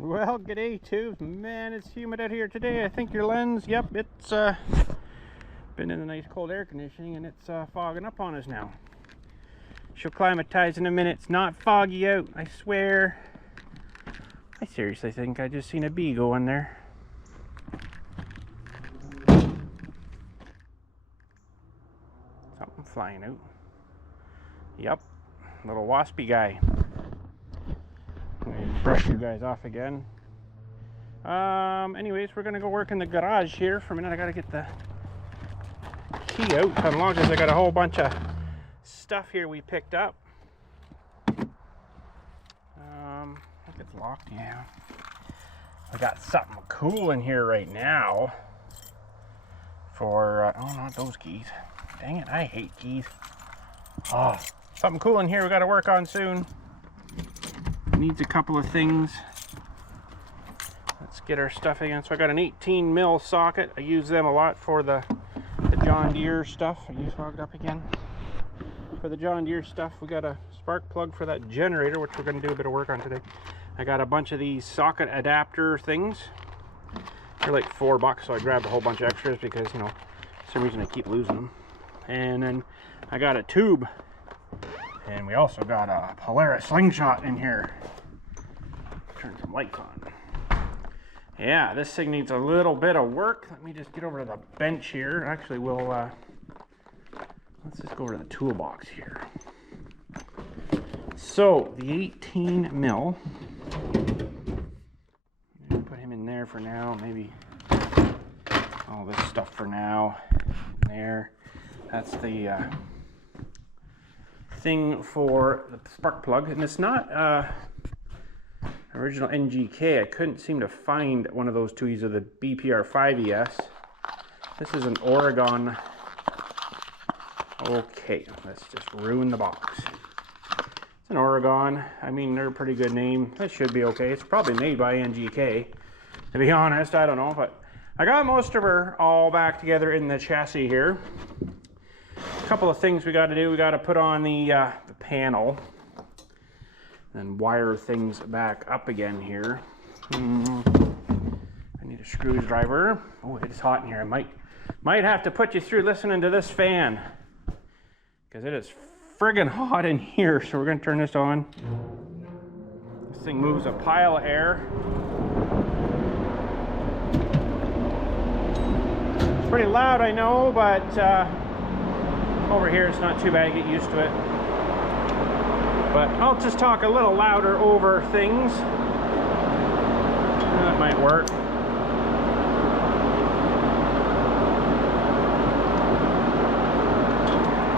Well, g'day tubes. Man, it's humid out here today. I think your lens, yep, it's been in the nice cold air conditioning and it's fogging up on us now. She'll climatize in a minute. It's not foggy out, I swear. I seriously think I just seen a bee go in there. Something flying out. Yep, little waspy guy. Brush you guys off again. Anyways, we're gonna go work in the garage here for a minute. I gotta get the key out to unlock this. I got a whole bunch of stuff here we picked up. I think it's locked. Yeah, I got something cool in here right now for oh, not those keys. Dang it, I hate keys. Oh, something cool in here we got to work on soon. Needs a couple of things. Let's get our stuff again. So I got an 18 mil socket. I use them a lot for the John Deere stuff. I use fogged up again. For the John Deere stuff, we got a spark plug for that generator, which we're going to do a bit of work on today. I got a bunch of these socket adapter things. They're like $4, so I grabbed a whole bunch of extras because, you know, for some reason I keep losing them. And then I got a tube. And we also got a Polaris slingshot in here. Turn some lights on. Yeah, this thing needs a little bit of work. Let me just get over to the bench here. Actually, we'll let's just go over to the toolbox here. So the 18 mil. Put him in there for now. Maybe all this stuff for now. There. That's the thing for the spark plug, and it's not original NGK. I couldn't seem to find one of those two. These are the BPR5ES. This is an Oregon. Okay, let's just ruin the box. It's an Oregon. I mean, they're a pretty good name. That should be okay. It's probably made by NGK, to be honest. I don't know, but I got most of her all back together in the chassis here. Couple of things we got to do. We got to put on the panel and wire things back up again here. I need a screwdriver. Oh, it's hot in here. I might have to put you through listening to this fan because it is friggin' hot in here. So we're gonna turn this on. This thing moves a pile of air. It's pretty loud, I know, but over here it's not too bad. Get used to it. But I'll just talk a little louder over things. That might work.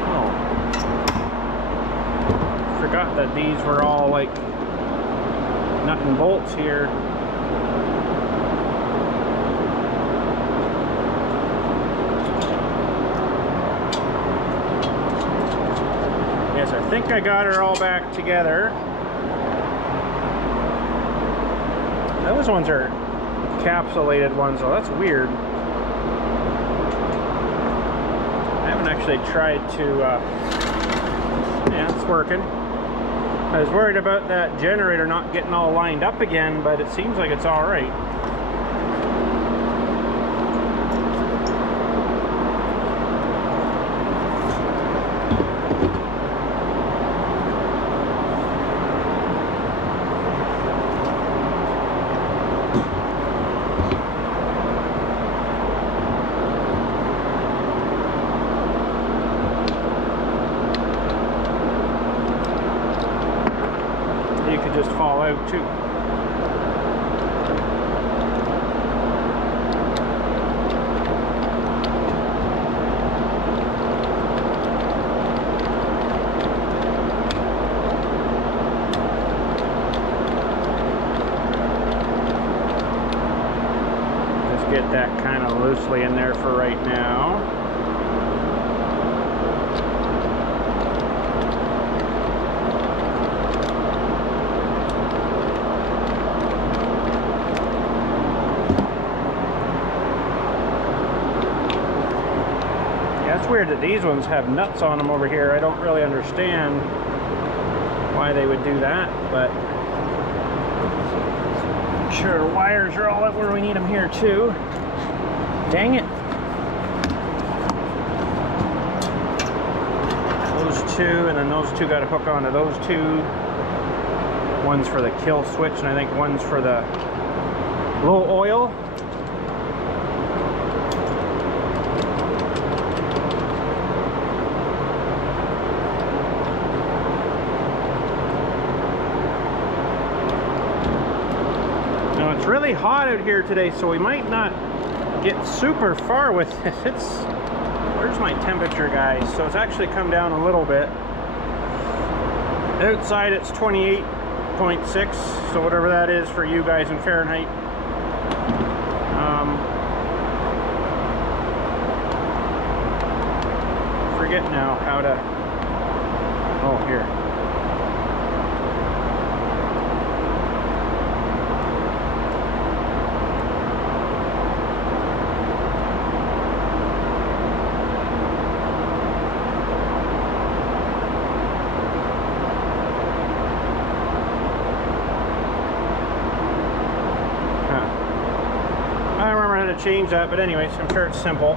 Oh. Forgot that these were all like nut and bolts here. Yes, I think I got her all back together. Those ones are encapsulated ones, though. That's weird. I haven't actually tried to, yeah, it's working. I was worried about that generator not getting all lined up again, but it seems like it's all right. Just fall out too. Just get that kind of loosely in there for right now. It's weird that these ones have nuts on them over here. I don't really understand why they would do that, but sure our wires are all where we need them here too. Dang it. Those two, and then those two got to hook onto those two. One's for the kill switch, and I think one's for the low oil. Now it's really hot out here today, so we might not get super far with this. Where's my temperature, guys? So it's actually come down a little bit. Outside it's 28.6, so whatever that is for you guys in Fahrenheit. Forget now how to, oh, here. Change that, but anyways, I'm sure it's simple.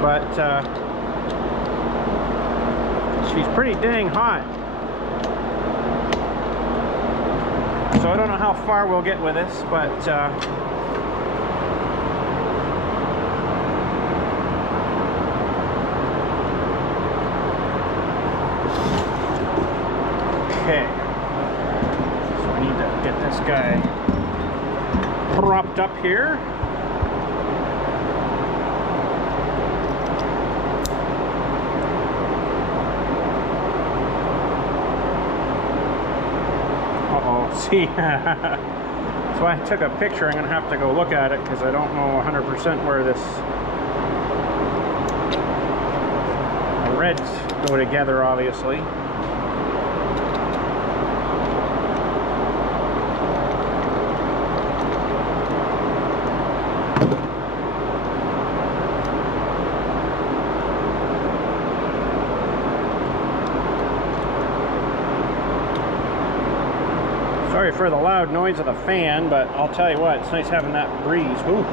But she's pretty dang hot, so I don't know how far we'll get with this, but okay, so I need to get this guy propped up here. See, that's why I took a picture. I'm gonna have to go look at it because I don't know 100% where this the reds go together, obviously. Sorry for the loud noise of the fan, but I'll tell you what, it's nice having that breeze. Ooh.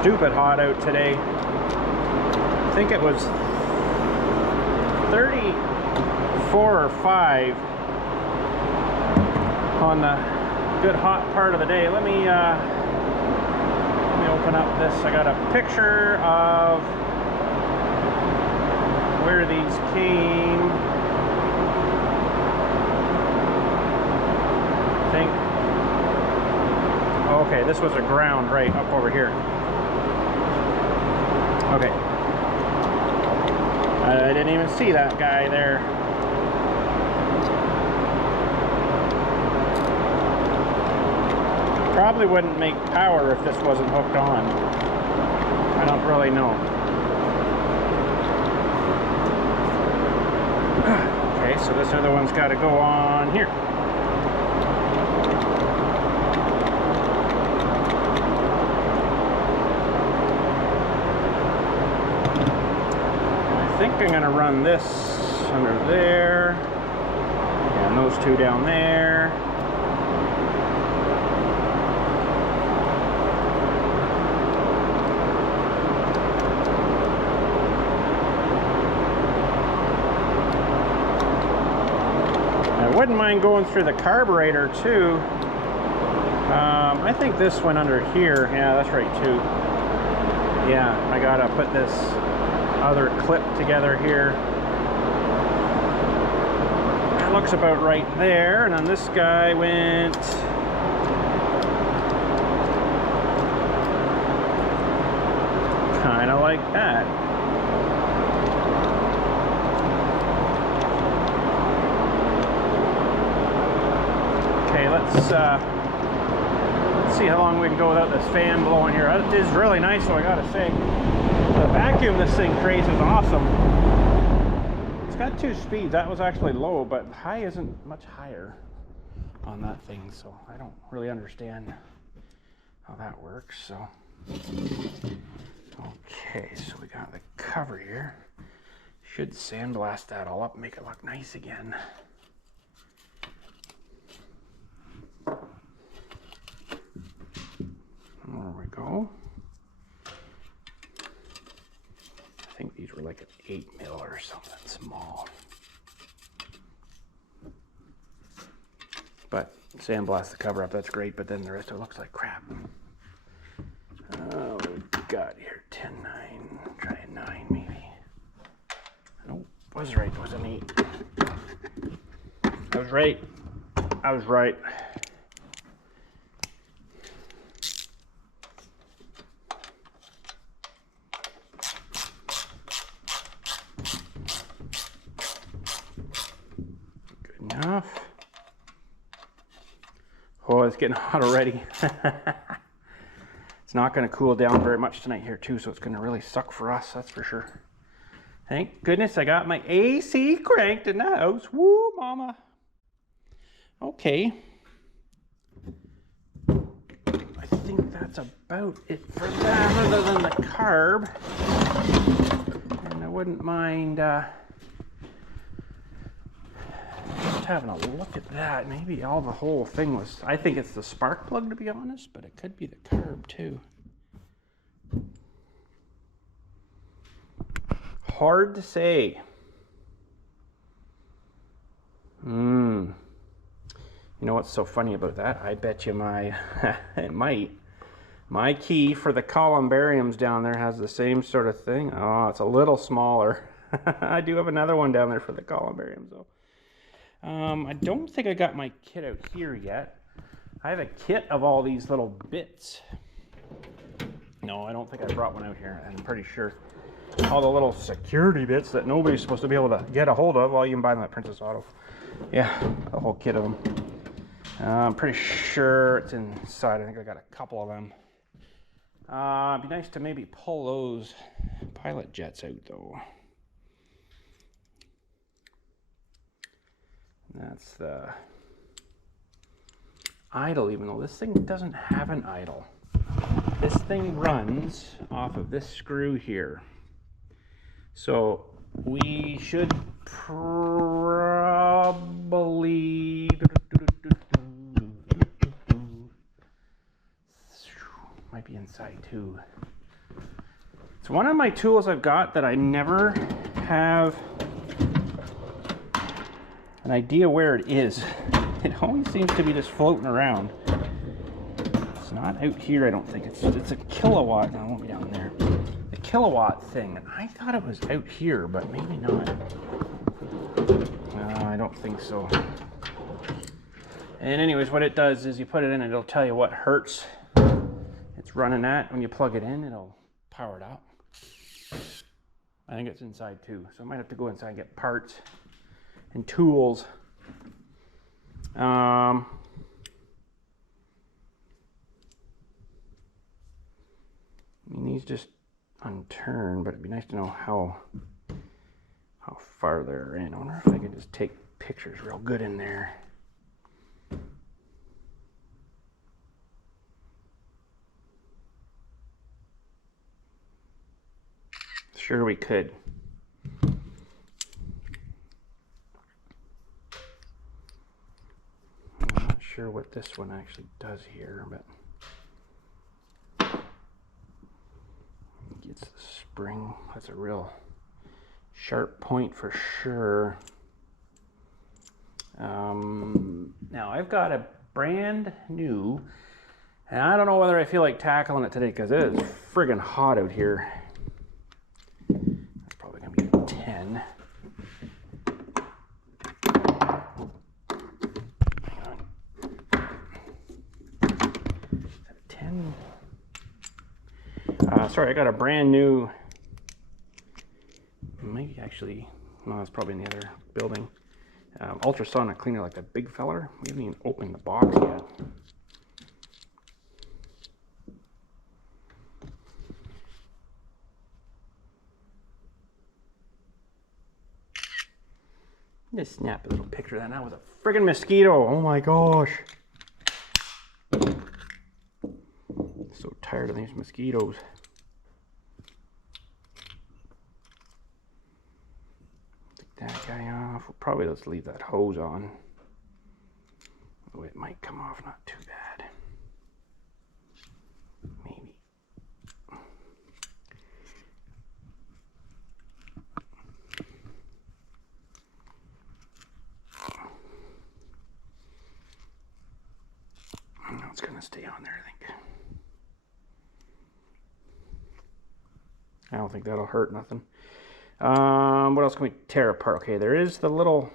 Stupid hot out today. I think it was 34 or 5 on the good hot part of the day. Let me open up this. I got a picture of where these came. I think. Okay, this was a ground right up over here. Okay. I didn't even see that guy there. Probably wouldn't make power if this wasn't hooked on. I don't really know. Okay, so this other one's got to go on here. I think I'm going to run this under there, and those two down there. I wouldn't mind going through the carburetor too. I think this went under here. Yeah, that's right too. Yeah, I gotta put this other clip together here. That looks about right there. And then this guy went kind of like that. Okay, let's see how long we can go without this fan blowing here. It is really nice, so I gotta say. The vacuum this thing creates is awesome. It's got 2 speeds. That was actually low, but high isn't much higher on that thing, so I don't really understand how that works. So okay, so we got the cover here. Should sandblast that all up and make it look nice again. There we go. I think these were like an 8 mil or something small. But sandblast the cover up, that's great, but then the rest of it looks like crap. Oh, we've got here 10-9, try a 9 maybe. Nope, was right, it was an 8. I was right. I was right. Good enough. Oh, it's getting hot already. It's not going to cool down very much tonight here too, so it's going to really suck for us, that's for sure. Thank goodness I got my AC cranked in the house. Woo, mama. Okay. I think that's about it for that, other than the carb. And I wouldn't mind just having a look at that. Maybe all the whole thing was, I think it's the spark plug to be honest, but it could be the carb too. Hard to say. You know what's so funny about that? I bet you my my key for the columbariums down there has the same sort of thing. Oh, it's a little smaller. I do have another one down there for the columbariums though. I don't think I got my kit out here yet. I have a kit of all these little bits. No, I don't think I brought one out here. I'm pretty sure. All the little security bits that nobody's supposed to be able to get a hold of. Well, you can buy them at Princess Auto. Yeah, a whole kit of them. I'm pretty sure it's inside. I think I got a couple of them. It'd be nice to maybe pull those pilot jets out though. That's the idle, even though this thing doesn't have an idle. This thing runs off of this screw here. So we should probably might be inside too. It's one of my tools I've got that I never have an idea where it is. It always seems to be just floating around. It's not out here, I don't think. It's a kilowatt. No, it won't be down there. The kilowatt thing. And I thought it was out here, but maybe not. No, I don't think so. And anyways, what it does is you put it in and it'll tell you what hertz it's running at. When you plug it in, it'll power it up. I think it's inside too. So I might have to go inside and get parts and tools. I mean, these just unturn, but it'd be nice to know how far they're in. I wonder if I could just take pictures real good in there. Sure we could. I'm not sure what this one actually does here, but gets the spring. That's a real sharp point for sure. Now I've got a brand new, and I don't know whether I feel like tackling it today because it is friggin' hot out here. It's probably gonna be a 10. Hang on. Is that a 10? Sorry, I got a brand new, maybe actually, no, it's probably in the other building. Ultrasonic cleaner, like that big feller. We haven't even opened the box yet. Just snap a little picture of that. That was a friggin' mosquito. Oh my gosh. So tired of these mosquitoes. probably let's leave that hose on. Oh, it might come off not too bad. Maybe. No, it's gonna stay on there, I think. I don't think that'll hurt nothing. What else can we tear apart? Okay, there is the little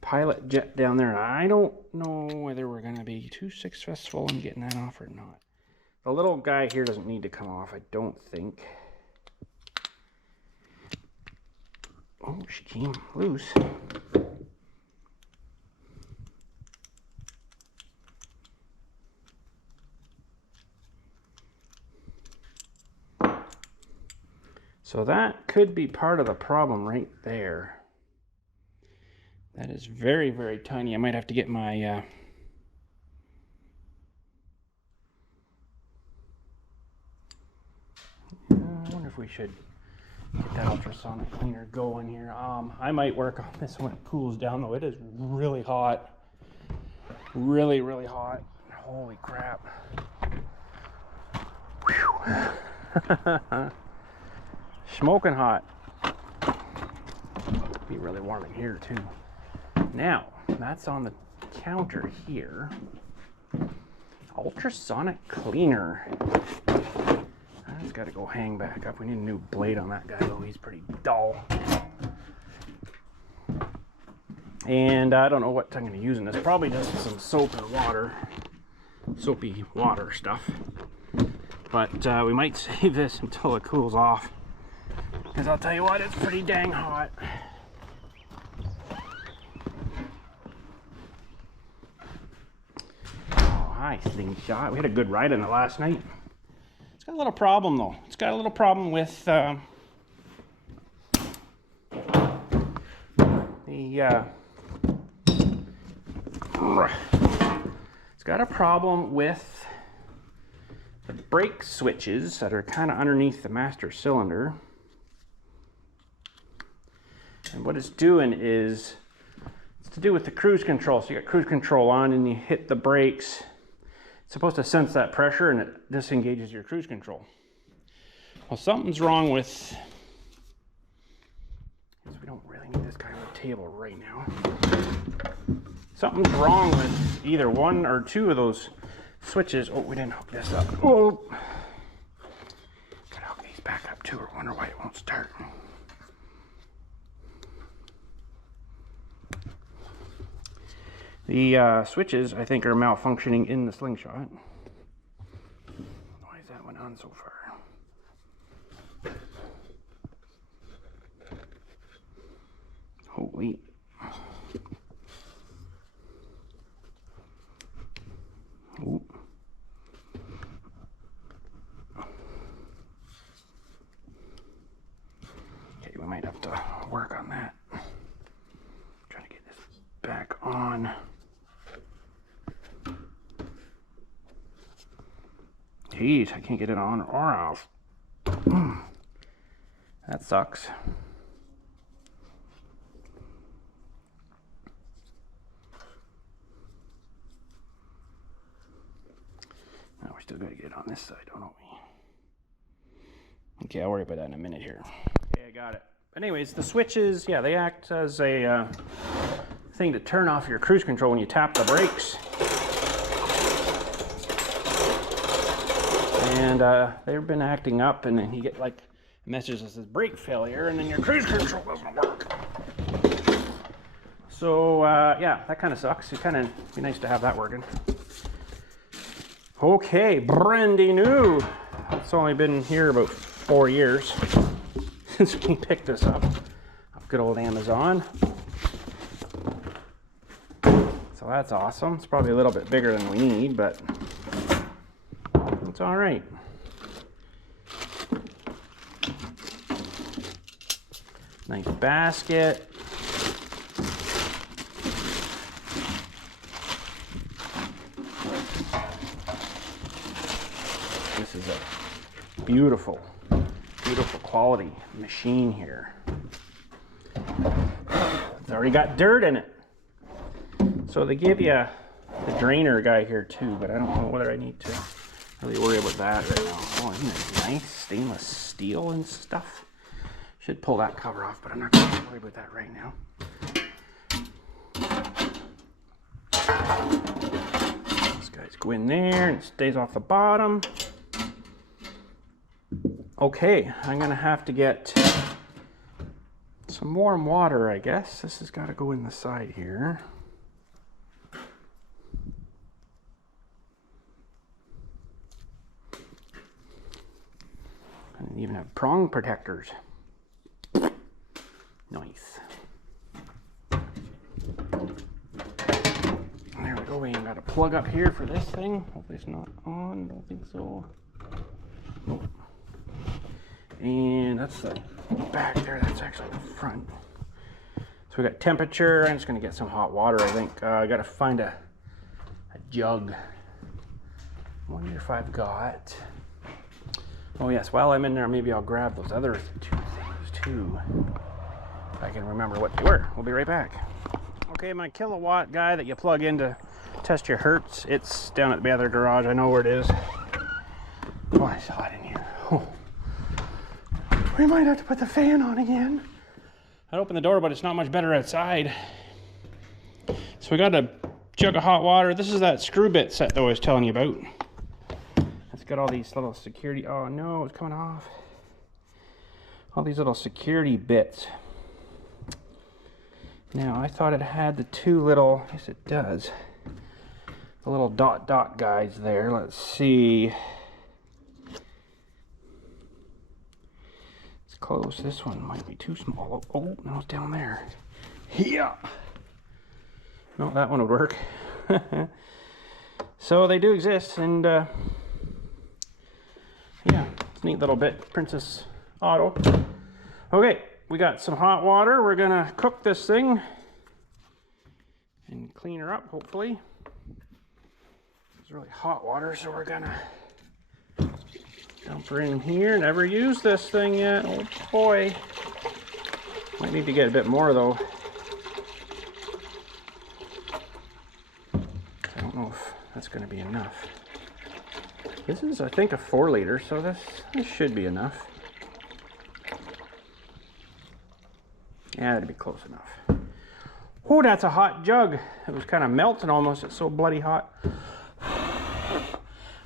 pilot jet down there. I don't know whether we're gonna be too successful in getting that off or not. The little guy here doesn't need to come off, I don't think. Oh, she came loose. So that could be part of the problem right there. That is very, very tiny. I might have to get my I wonder if we should get that ultrasonic cleaner going here. I might work on this when it cools down, though. It is really hot. Really, really hot. Holy crap. Whew. Smoking hot. Be really warm in here too. Now, that's on the counter here. Ultrasonic cleaner. That's got to go hang back up. We need a new blade on that guy, though. He's pretty dull. And I don't know what I'm going to use in this. Probably just some soap and water. Soapy water stuff. But we might save this until it cools off. Because I'll tell you what, it's pretty dang hot. Oh, hi, Slingshot. We had a good ride in it last night. It's got a little problem, though. It's got a little problem with it's got a problem with the brake switches that are kind of underneath the master cylinder. And what it's doing is, it's to do with the cruise control. So you got cruise control on and you hit the brakes. It's supposed to sense that pressure and it disengages your cruise control. Well, something's wrong with, because we don't really need this guy on the table right now. Something's wrong with either one or two of those switches. Oh, we didn't hook this up. Oh, gotta hook these back up too, or wonder why it won't start. The switches, I think, are malfunctioning in the Slingshot. Why is that one on so far? Holy. Ooh. Okay, we might have to work on that. Trying to get this back on. Jeez, I can't get it on or off. That sucks. Now we still got to get it on this side, don't we? Okay, I'll worry about that in a minute here. Okay, I got it. Anyways, the switches, yeah, they act as a thing to turn off your cruise control when you tap the brakes. And they've been acting up, and then you get like a message that says brake failure, and then your cruise control doesn't work. So yeah, that kind of sucks. It kind of be nice to have that working. Okay, brandy new. It's only been here about 4 years since we picked this up off good old Amazon. So that's awesome. It's probably a little bit bigger than we need, but it's all right. Nice basket. This is a beautiful, beautiful quality machine here. already got dirt in it. So they give you the drainer guy here too, but I don't know whether I need to really worry about that right now. Oh, isn't it nice? Stainless steel and stuff. Should pull that cover off, but I'm not going to worry about that right now. These guys go in there and it stays off the bottom. Okay, I'm going to have to get some warm water, I guess. This has got to go in the side here. And even have prong protectors. Nice. There we go. We ain't got a plug up here for this thing. Hopefully it's not on. Don't think so. Nope. And that's the back there. That's actually the front. So we got temperature. I'm just going to get some hot water, I think. I got to find a jug. I wonder if I've got... Oh yes, while I'm in there, maybe I'll grab those other two things too. If I can remember what they were. We'll be right back. Okay, my kilowatt guy that you plug in to test your hertz, it's down at the other garage. I know where it is. Oh, it's hot in here. Oh. We might have to put the fan on again. I'd open the door, but it's not much better outside. So we got a jug of hot water. This is that screw bit set that I was telling you about. It's got all these little security, oh no, it's coming off. All these little security bits. Now, I thought it had the two little, yes it does, the little dot guys there. Let's see. It's close. This one might be too small. Oh, no, it's down there. Yeah. No, that one would work. So they do exist, and yeah, it's a neat little bit. Princess Auto. Okay, we got some hot water. We're gonna cook this thing and clean her up, hopefully. It's really hot water, so we're gonna dump her in here. Never used this thing yet. Oh boy. Might need to get a bit more though. I don't know if that's gonna be enough. This is, I think, a 4 liter, so this should be enough. Yeah, that'd be close enough. Oh, that's a hot jug. It was kind of melting almost. It's so bloody hot.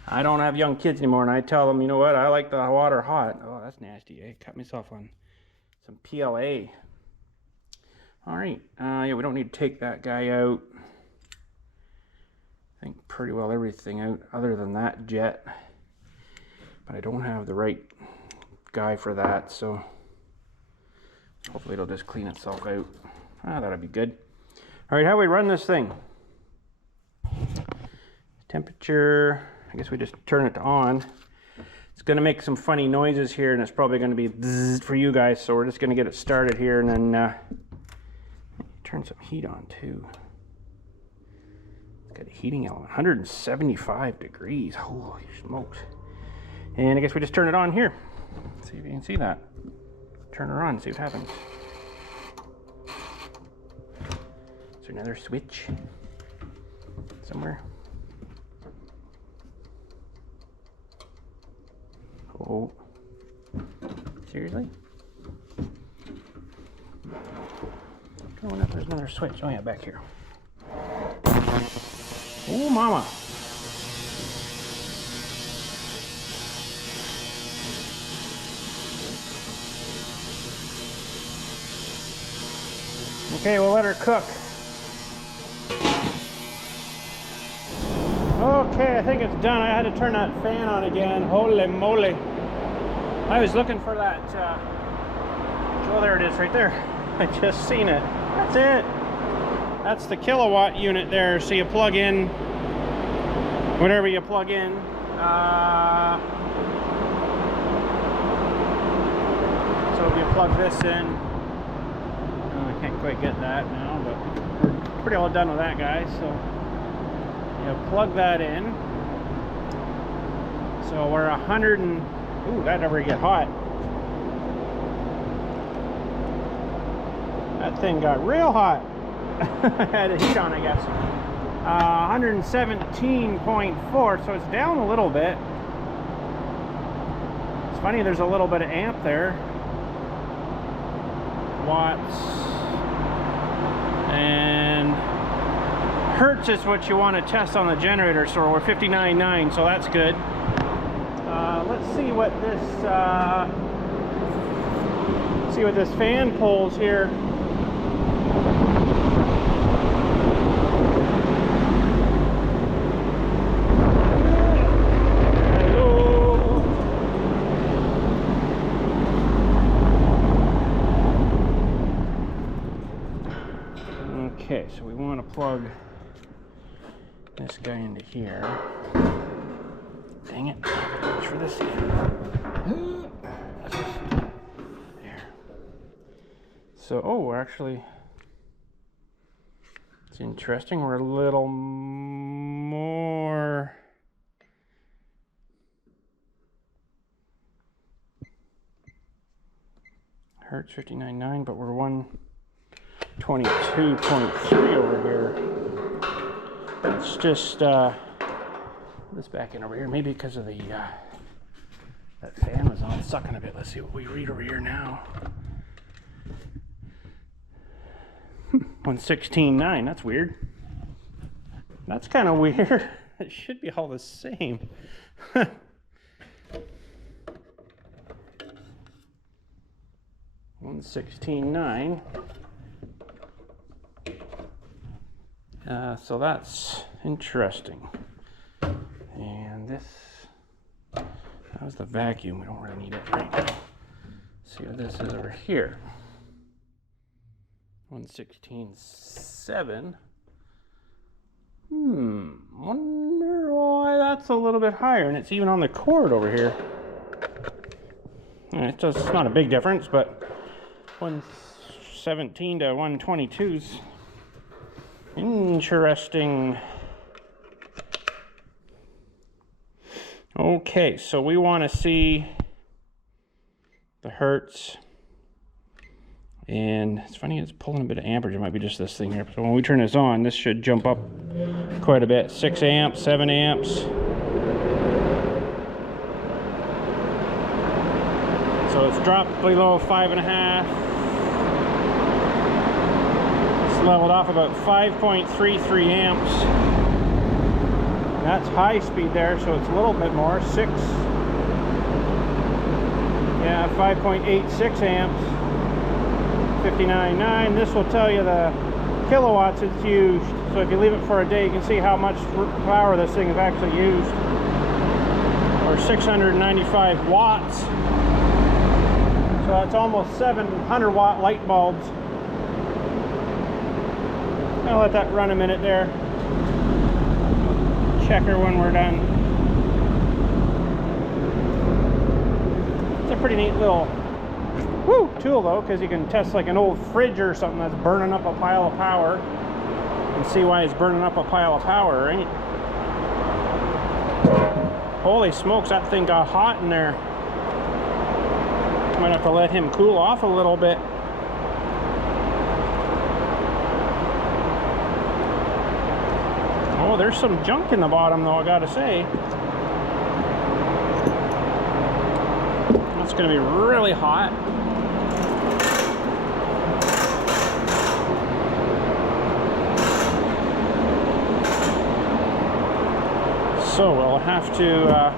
I don't have young kids anymore, and I tell them, you know what, I like the water hot. Oh, that's nasty. I cut myself on some PLA. All right. Yeah, we don't need to take that guy out. I think pretty well everything out other than that jet. But I don't have the right guy for that, so hopefully it'll just clean itself out. That'll be good. All right, how do we run this thing? Temperature, I guess we just turn it on. It's gonna make some funny noises here, and it's probably gonna be bzzz for you guys, so we're just gonna get it started here, and then turn some heat on too. It's got a heating element, 175 degrees, holy smokes. And I guess we just turn it on here. See if you can see that. Turn her on, see what happens. Is there another switch somewhere? Oh, seriously? I wonder if there's another switch. Oh yeah, back here. Oh, mama. Okay, we'll let her cook. Okay, I think it's done. I had to turn that fan on again. Holy moly. I was looking for that. Oh, there it is right there. I just seen it. That's it. That's the kilowatt unit there. So you plug in whatever you plug in. So if you plug this in, I can't quite get that now, but we're pretty well done with that, guys. So you plug that in. So we're 100 and ooh, that never get hot. That thing got real hot. Had a heat on, I guess. 117.4, so it's down a little bit. It's funny, there's a little bit of amp there. Watts. And hertz is what you want to test on the generator, so we're 59.9, so that's good. Let's see what this fan pulls here. Okay, so we want to plug this guy into here. Dang it, reach for this again. There. So, oh, actually, it's interesting. We're a little more. Hertz 59.9, but we're 122.3 over here. It's just this back in over here, maybe because of the that fan was on sucking a bit. Let's see what we read over here now. 116.9. That's weird. That's kind of weird. It should be all the same. 116.9. So that's interesting. And this, that was the vacuum. We don't really need it right now. See what this is over here. 116.7. Wonder why that's a little bit higher, and it's even on the cord over here. And it's not a big difference, but 117 to 122's interesting. Okay, so we want to see the hertz, and it's funny, it's pulling a bit of amperage. It might be just this thing here. So when we turn this on, this should jump up quite a bit. 6 amps, 7 amps. So it's dropped below 5.5. It's leveled off about 5.33 amps. That's high speed there, so it's a little bit more. 5.86 amps. 59.9. This will tell you the kilowatts it's used. So if you leave it for a day, you can see how much power this thing has actually used. Or 695 watts. So that's almost 700 watt light bulbs. I'll let that run a minute there. Check her when we're done. It's a pretty neat little tool though, because you can test like an old fridge or something that's burning up a pile of power and see why it's burning up a pile of power, right? Holy smokes, that thing got hot in there. Might have to let him cool off a little bit. Oh, there's some junk in the bottom though, I gotta say. That's gonna be really hot. So we'll have to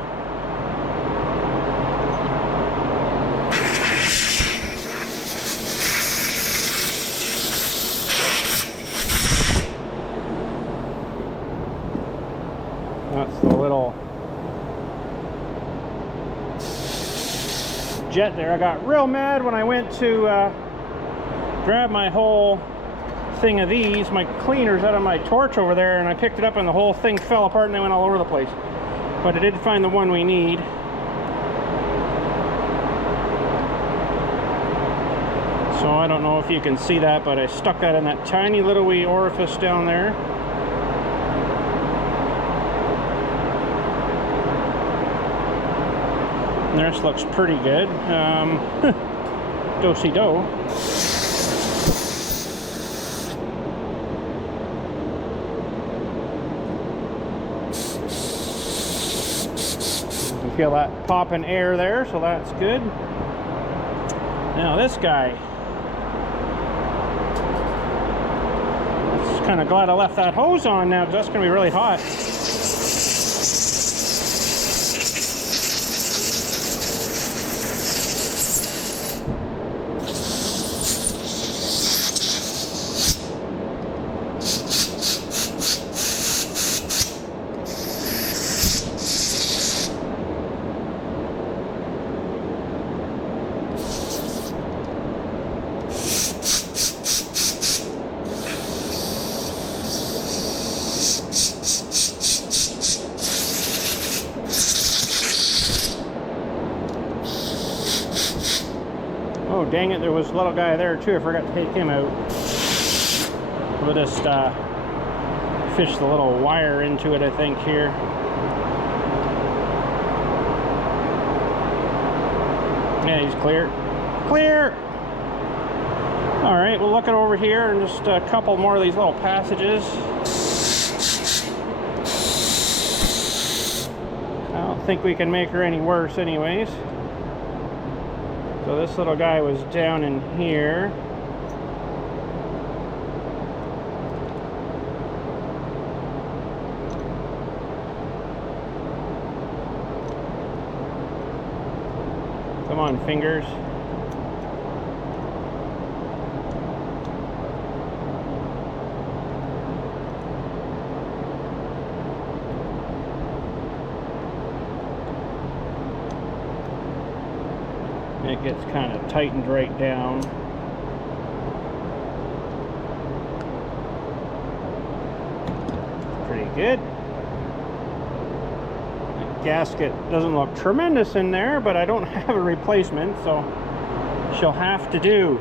that's the little jet there. I got real mad when I went to grab my whole thing of these, my cleaners, out of my torch over there, and I picked it up and the whole thing fell apart and they went all over the place. But I did find the one we need. So I don't know if you can see that, but I stuck that in that tiny little wee orifice down there. And this looks pretty good. Do-si-do. feel that pop in air there, so that's good. Now this guy, I'm kind of glad I left that hose on now, because that's going to be really hot. Oh, dang it, there was a little guy there too. I forgot to take him out. We'll just fish the little wire into it, I think, here. Yeah, he's clear. Clear! Alright, we'll look it over here and just a couple more of these little passages. I don't think we can make her any worse anyways. So this little guy was down in here. Come on, fingers. It gets kind of tightened right down. Pretty good. The gasket doesn't look tremendous in there, but I don't have a replacement, so she'll have to do.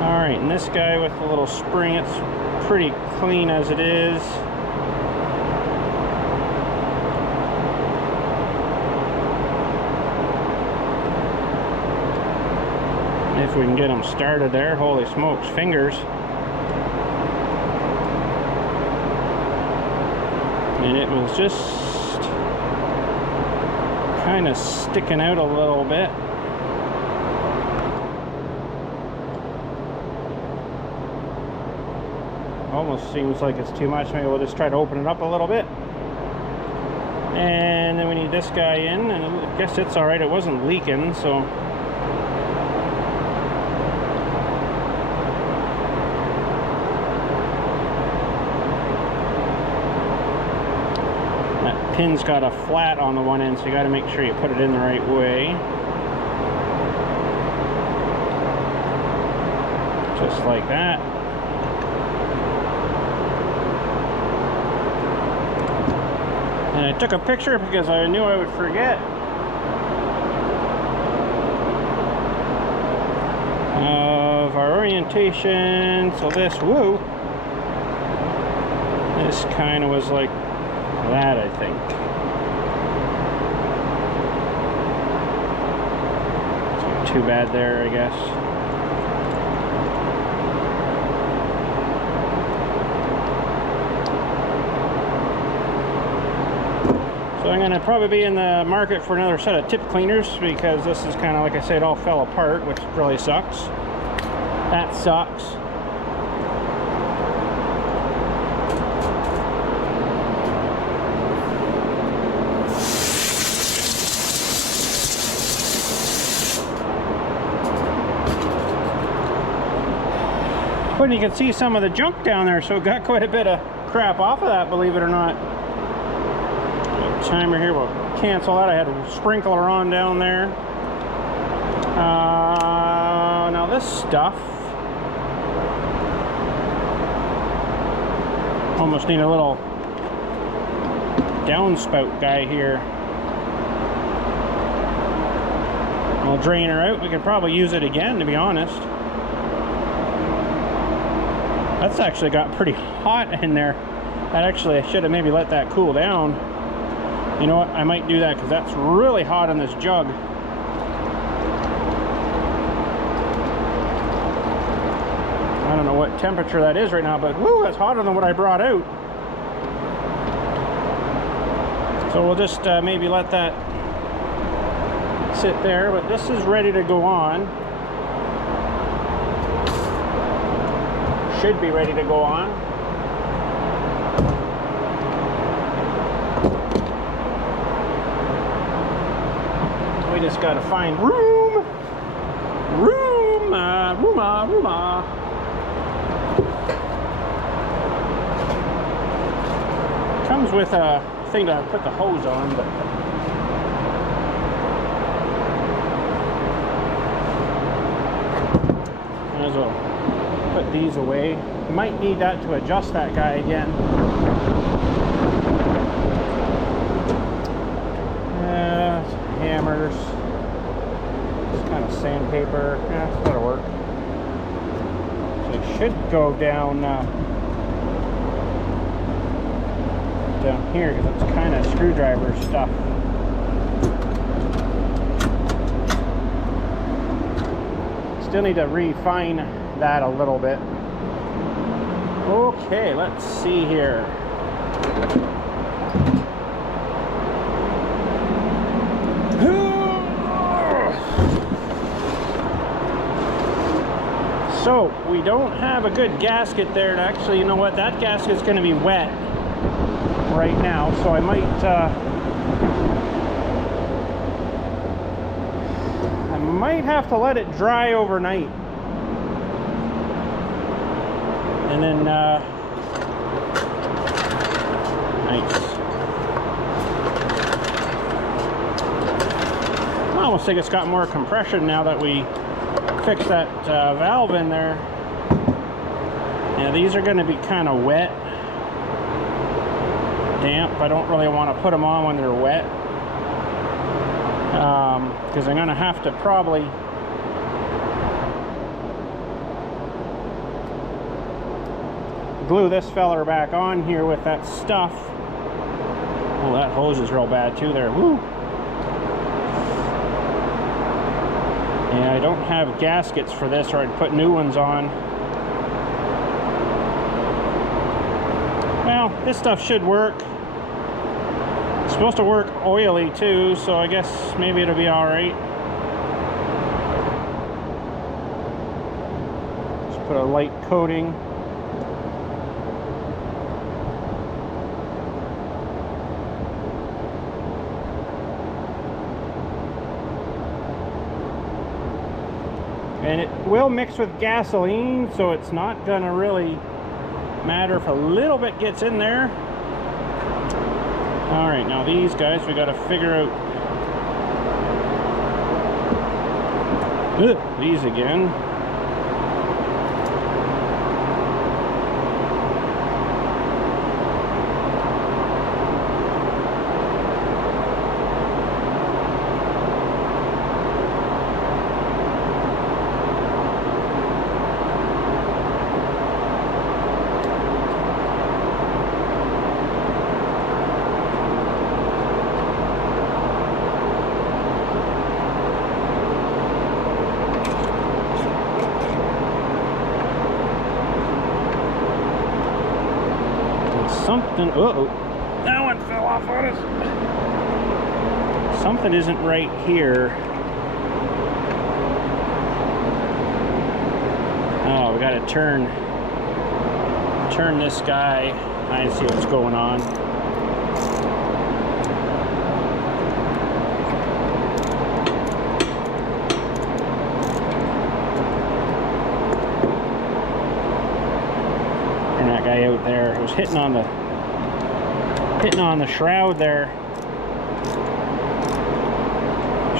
Alright, and this guy with the little spring, it's pretty clean as it is. If we can get them started there, holy smokes, fingers. And it was just kind of sticking out a little bit. Almost seems like it's too much. Maybe we'll just try to open it up a little bit. And then we need this guy in, and I guess it's alright, it wasn't leaking, so. Pin's got a flat on the one end, so you got to make sure you put it in the right way. Just like that. And I took a picture because I knew I would forget. Of our orientation. So this, woo, this kind of was like that, I think. It's not too bad there, I guess. So I'm going to probably be in the market for another set of tip cleaners, because this is kind of, like I said, all fell apart, which really sucks. That sucks. But you can see some of the junk down there, so it got quite a bit of crap off of that, believe it or not. The timer here will cancel that. I had a sprinkler on down there. Now this stuff, almost need a little downspout guy here. I'll drain her out. We could probably use it again, to be honest. That's actually got pretty hot in there. That actually, I should have maybe let that cool down. You know what? I might do that, because that's really hot in this jug. I don't know what temperature that is right now, but woo, that's hotter than what I brought out. So we'll just maybe let that sit there, but this is ready to go on. Should be ready to go on. We just gotta find room. Comes with a thing to put the hose on, but might as well put these away. Might need that to adjust that guy again. Hammers, just kind of sandpaper. Yeah, that'll work. So it should go down down here because it's kind of screwdriver stuff. Still need to refine that a little bit. Okay, let's see here. So we don't have a good gasket there. Actually, you know what? That gasket's going to be wet right now, so I might have to let it dry overnight, and then nice. I almost think it's got more compression now that we fixed that valve in there. Yeah, these are going to be kind of wet, damp. I don't really want to put them on when they're wet, because I'm going to have to probably glue this feller back on here with that stuff. Oh, that hose is real bad too there. Woo! Yeah, I don't have gaskets for this, or I'd put new ones on. Well, this stuff should work. It's supposed to work oily too, so I guess maybe it'll be alright. Just put a light coating. And it will mix with gasoline, so it's not gonna really matter if a little bit gets in there. All right, now these guys, we gotta figure out these again. Something, uh-oh, that one fell off on us. Something isn't right here. Oh, we gotta turn this guy. I see what's going on. Turn that guy out there. It was hitting on the shroud there.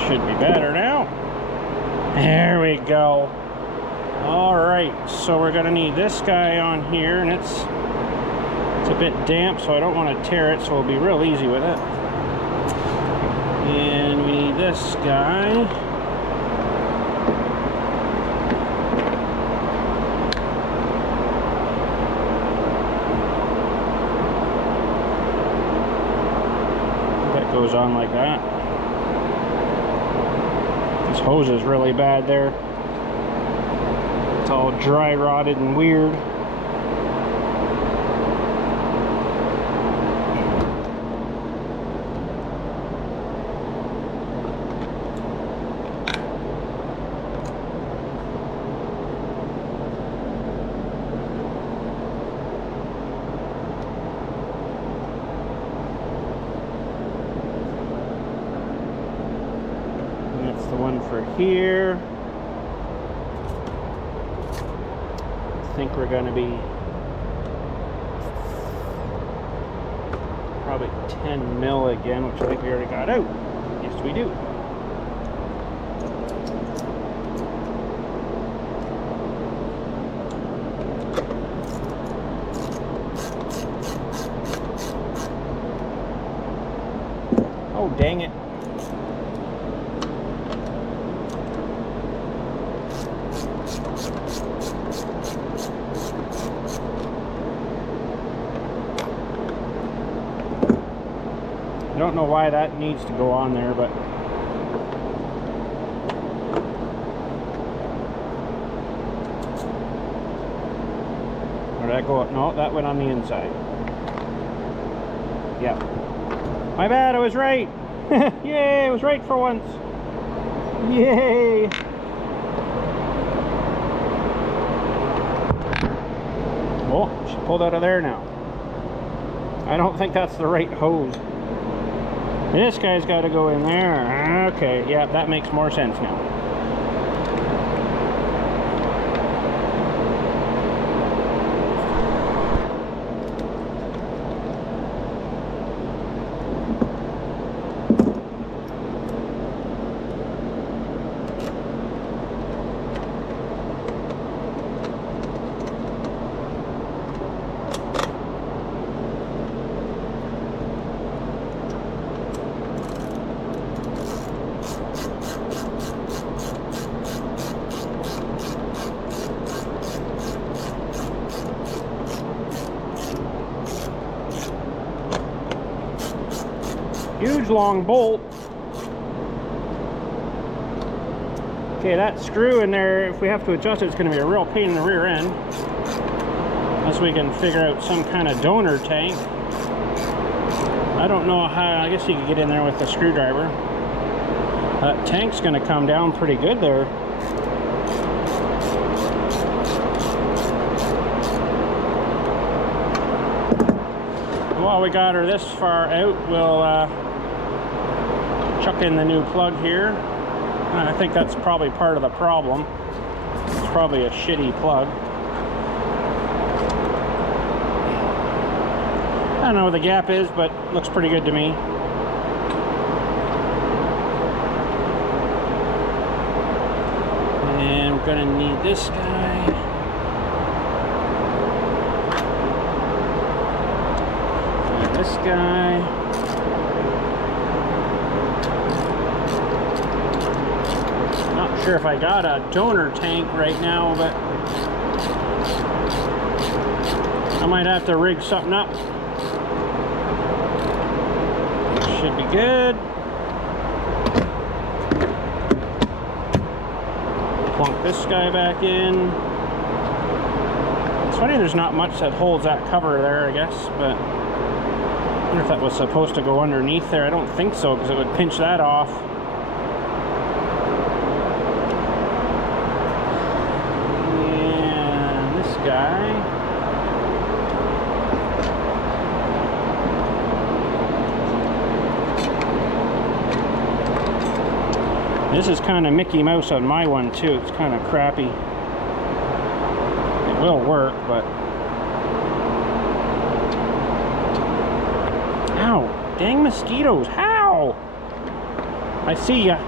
Should be better now. There we go. All right, so we're gonna need this guy on here, and it's a bit damp, so I don't want to tear it, so it'll be real easy with it. And we need this guy. Goes on like that. This hose is really bad there. It's all dry rotted and weird. one for here. I think we're going to be probably 10 mil again, which I think we already got out. Yes, we do. Oh, dang it. I don't know why that needs to go on there, but where did that go up? No, that went on the inside. Yeah. My bad, I was right. Yay, I was right for once. Yay. Oh, she pulled out of there now. I don't think that's the right hose. This guy's got to go in there. Okay, yeah, that makes more sense now. Huge long bolt. Okay, that screw in there, if we have to adjust it, it's going to be a real pain in the rear end. Unless we can figure out some kind of donor tank. I don't know how, I guess you could get in there with the screwdriver. That tank's going to come down pretty good there. While we got her this far out, we'll chuck in the new plug here. I think that's probably part of the problem. It's probably a shitty plug. I don't know where the gap is, but looks pretty good to me. And we're gonna need this guy. And this guy. Not sure if I got a donor tank right now, but I might have to rig something up. Should be good. Plunk this guy back in. It's funny there's not much that holds that cover there, I guess, but I wonder if that was supposed to go underneath there. I don't think so, because it would pinch that off. And this guy. This is kind of Mickey Mouse on my one too. It's kind of crappy. It will work, but ow! Dang mosquitoes! How? I see ya,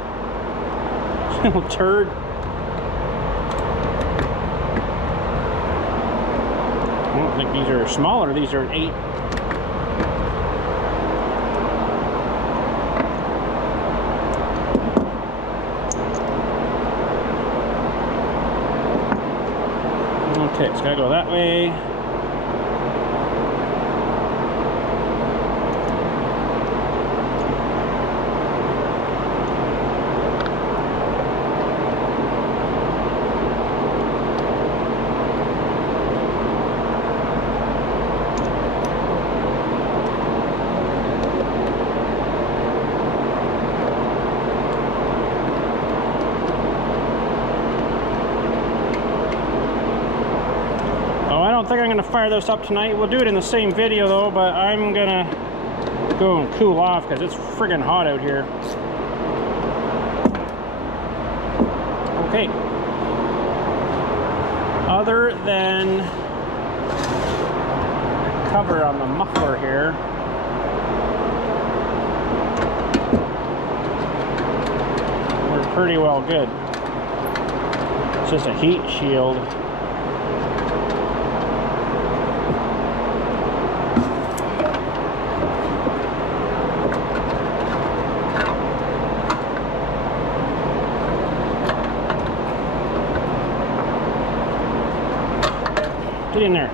little turd. I don't think these are smaller. These are an 8. Okay, it's gotta go that way. I don't think I'm going to fire this up tonight. We'll do it in the same video though, but I'm going to go and cool off because it's friggin' hot out here. Okay. Other than cover on the muffler here, we're pretty well good. It's just a heat shield. Get in there.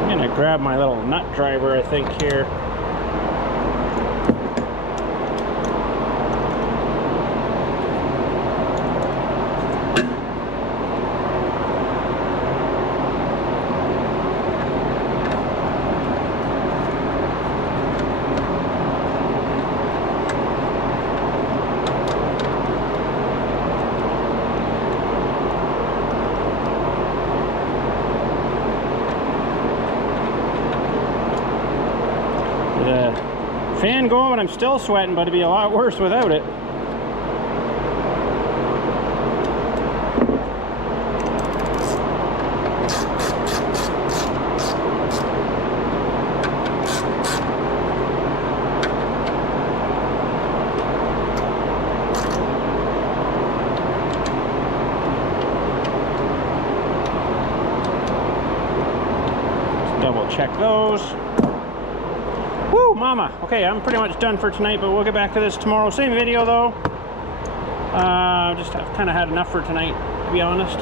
I'm gonna grab my little nut driver, I think, here. Fan going, and I'm still sweating, but it'd be a lot worse without it. Let's double check those. Woo, mama. Okay, I'm pretty much done for tonight, but we'll get back to this tomorrow. Same video, though. Just I've kind of had enough for tonight, to be honest.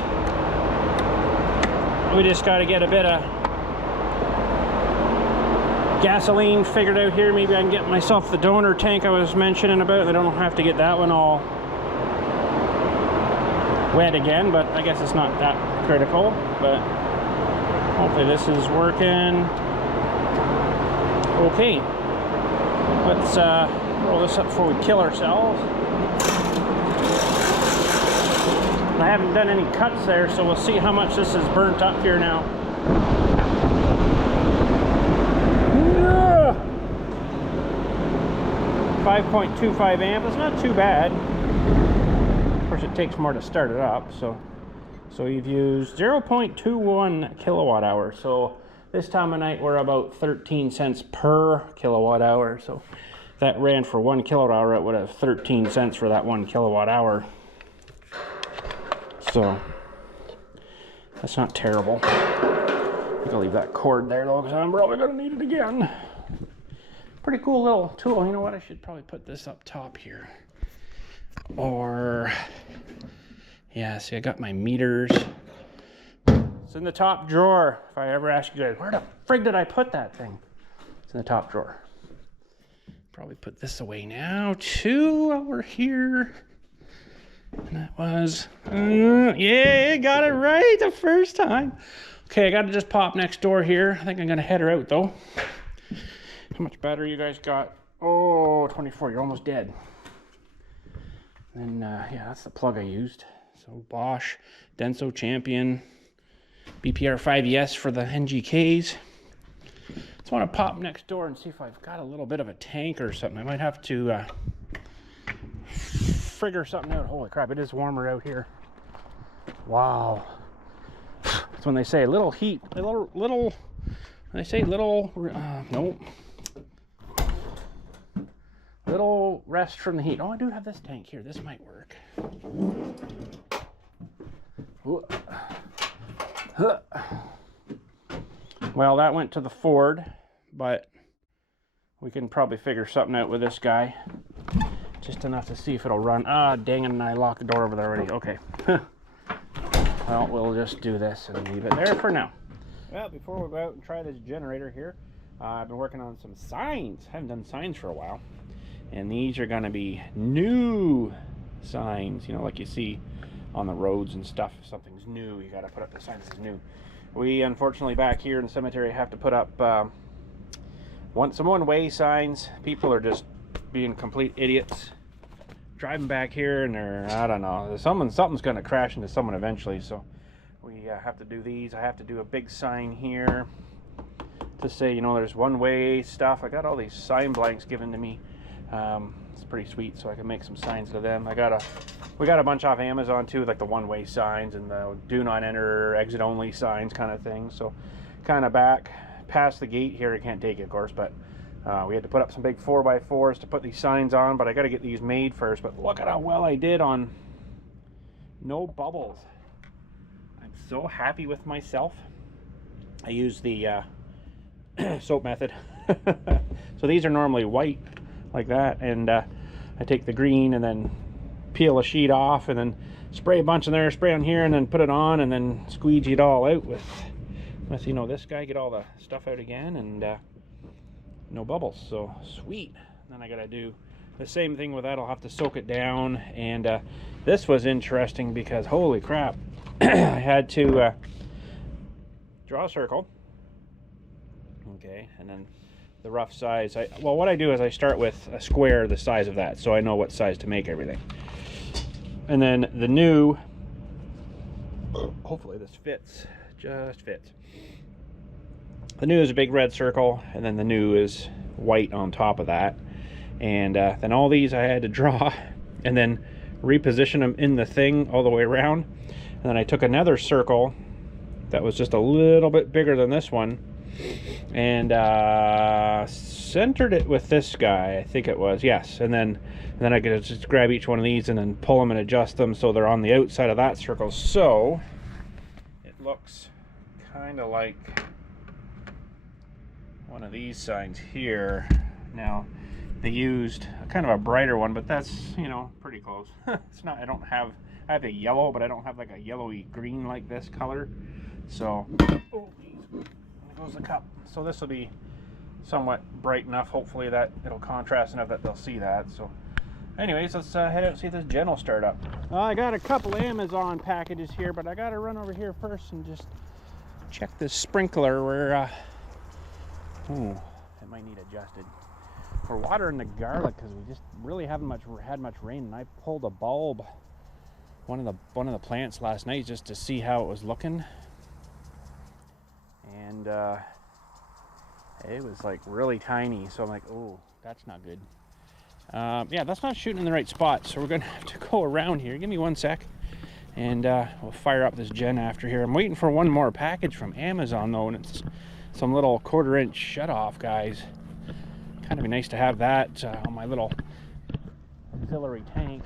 We just got to get a bit of gasoline figured out here. Maybe I can get myself the donor tank I was mentioning about. I don't have to get that one all wet again, but I guess it's not that critical. But hopefully this is working. Okay, let's roll this up before we kill ourselves. I haven't done any cuts there, so we'll see how much this is burnt up here now. Yeah. 5.25 amp, it's not too bad. Of course, it takes more to start it up, so you've used 0.21 kilowatt hour. So this time of night we're about 13 cents per kilowatt hour. So if that ran for 1 kilowatt hour, it would have 13 cents for that 1 kilowatt hour. So that's not terrible. I think I'll leave that cord there though, because I'm probably gonna need it again. Pretty cool little tool. You know what? I should probably put this up top here. Or yeah, see, I got my meters. It's in the top drawer. If I ever ask you guys, where the frig did I put that thing? It's in the top drawer. Probably put this away now too while we're here. And that was, yeah, got it right the first time. Okay, I got to just pop next door here. I think I'm going to head her out though. How much battery you guys got? Oh, 24. You're almost dead. And yeah, that's the plug I used. So Bosch, Denso Champion, BPR5ES for the NGKs. Just want to pop next door and see if I've got a little bit of a tank or something. I might have to figure something out. Holy crap, it is warmer out here. Wow. That's when they say little heat, little, when they say little, nope. Little rest from the heat. Oh, I do have this tank here. This might work. Well, that went to the Ford, but we can probably figure something out with this guy. Just enough to see if it'll run. Ah, dang it, and I locked the door over there already. Okay. Well, we'll just do this and leave it there for now. Well, before we go out and try this generator here, I've been working on some signs. I haven't done signs for a while. And these are going to be new signs, you know, like you see on the roads and stuff. If something's new, you got to put up the sign that says new. We, unfortunately, back here in the cemetery have to put up some one-way signs. People are just being complete idiots. Driving back here and I don't know, something's going to crash into someone eventually, so we have to do these. I have to do a big sign here to say, you know, there's one-way stuff. I got all these sign blanks given to me. It's pretty sweet, so I can make some signs to them. We got a bunch off Amazon too, like the one-way signs and the do not enter, exit only signs kind of thing. So kind of back past the gate here, I can't take it, of course, but we had to put up some big 4x4s to put these signs on, but I got to get these made first. But look at how well I did on no bubbles. I'm so happy with myself. I use the soap method. So these are normally white like that, and I take the green and then peel a sheet off and then spray a bunch in there, spray on here, and then put it on, and then squeegee it all out with you know, this guy, get all the stuff out again, and no bubbles. So sweet. Then I gotta do the same thing with that. I'll have to soak it down, and this was interesting because holy crap. I had to draw a circle, okay, and then the rough size. Well, what I do is I start with a square the size of that, so I know what size to make everything. And then the new, hopefully this fits, just fits. The new is a big red circle, and then the new is white on top of that. And then all these I had to draw and then reposition them in the thing all the way around. And then I took another circle that was just a little bit bigger than this one and centered it with this guy, I think it was, yes. And then I could just grab each one of these and then pull them and adjust them so they're on the outside of that circle. So it looks kind of like one of these signs here. Now they used kind of a brighter one, but that's, you know, pretty close. It's not, I have a yellow, but I don't have like a yellowy green like this color. So, oh, there goes the cup. So this will be somewhat bright enough, hopefully that it'll contrast enough that they'll see that. So anyways, let's head out and see if this gen will start up. I got a couple Amazon packages here, but I got to run over here first and just check this sprinkler where ooh, it might need adjusted. We're watering the garlic because we just really haven't had much rain, and I pulled a bulb, one of the plants last night just to see how it was looking, and it was like really tiny. So I'm like, oh, that's not good. Yeah, that's not shooting in the right spot, so we're gonna have to go around here. Give me one sec, and we'll fire up this gen after here. I'm waiting for one more package from Amazon though, and it's some little 1/4 inch shut-off guys. Kind of be nice to have that on my little auxiliary tank.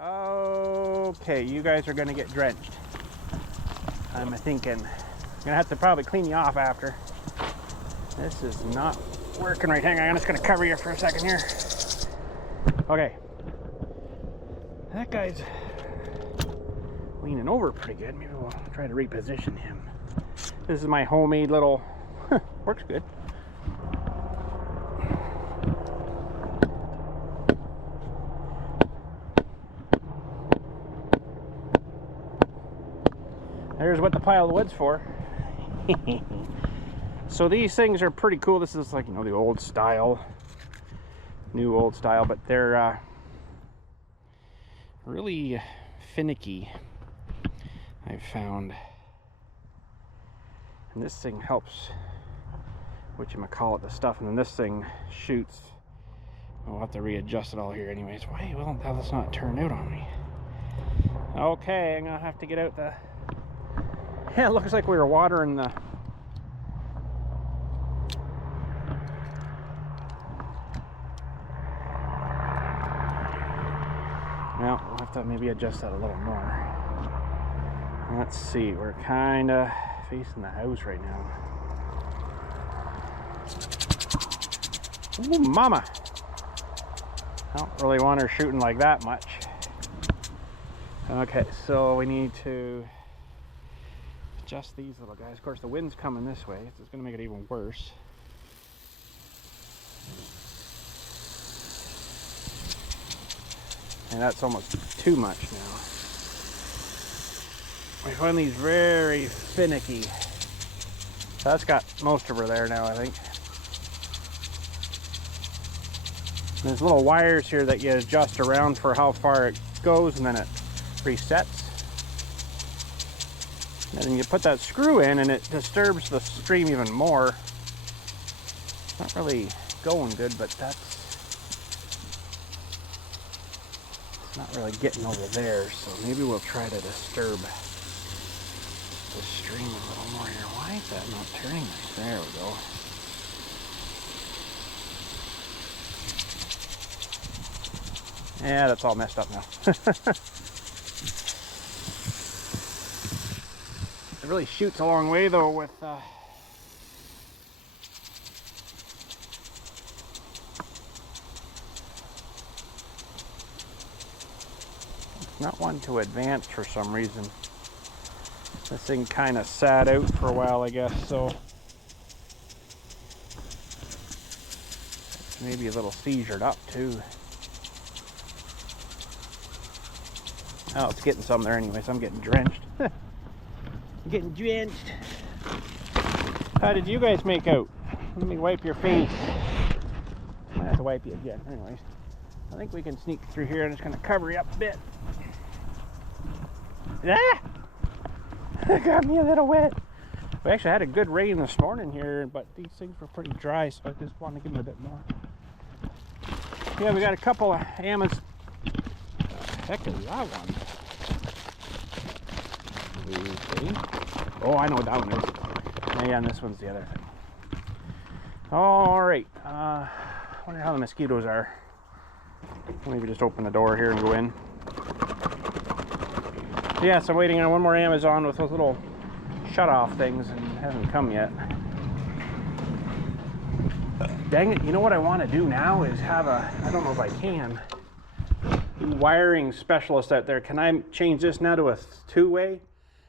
Okay, you guys are gonna get drenched. I'm thinking I'm gonna have to probably clean you off after. This is not working right. Hang on, I'm just gonna cover you for a second here. Okay, that guy's leaning over pretty good. Maybe we'll try to reposition him. This is my homemade little, works good. There's what the pile of wood's for. So these things are pretty cool. This is like, you know, the old style, new old style, but they're really finicky, I've found. And this thing helps, whatchamacallit, the stuff, and then this thing shoots. We'll have to readjust it all here anyways. Why will that's not turned out on me? Okay, I'm gonna have to get out the, yeah, it looks like we were watering the, well, we'll have to maybe adjust that a little more. Let's see, we're kind of facing the house right now. Ooh, mama! I don't really want her shooting like that much. Okay, so we need to adjust these little guys. Of course, the wind's coming this way, so it's going to make it even worse. And that's almost too much now. I find these very finicky. So that's got most of her there now, I think. There's little wires here that you adjust around for how far it goes, and then it resets. And then you put that screw in and it disturbs the stream even more. It's not really going good, but it's not really getting over there, so maybe we'll try to disturb the stream a little more here. Why is that not turning? There we go. Yeah, that's all messed up now. It really shoots a long way though with it's not one to advance for some reason. This thing kind of sat out for a while, I guess, so it's maybe a little seizured up too. Oh, it's getting some there anyways. I'm getting drenched. I'm getting drenched. How did you guys make out? Let me wipe your face. I have to wipe you again. Anyways, I think we can sneak through here. I'm just going to cover you up a bit. Ah! That got me a little wet. We actually had a good rain this morning here, but these things were pretty dry, so I just want to give them a bit more. Yeah, we got a couple of Amazon. Heck is that one? Oh, I know what that one is. Yeah, and this one's the other thing. All right. Wonder how the mosquitoes are. Maybe just open the door here and go in. Yeah, so I'm waiting on one more Amazon with those little shut-off things, and it hasn't come yet. Dang it! You know what I want to do now is have a. I don't know if I can. Wiring specialist out there. Can I change this now to a two-way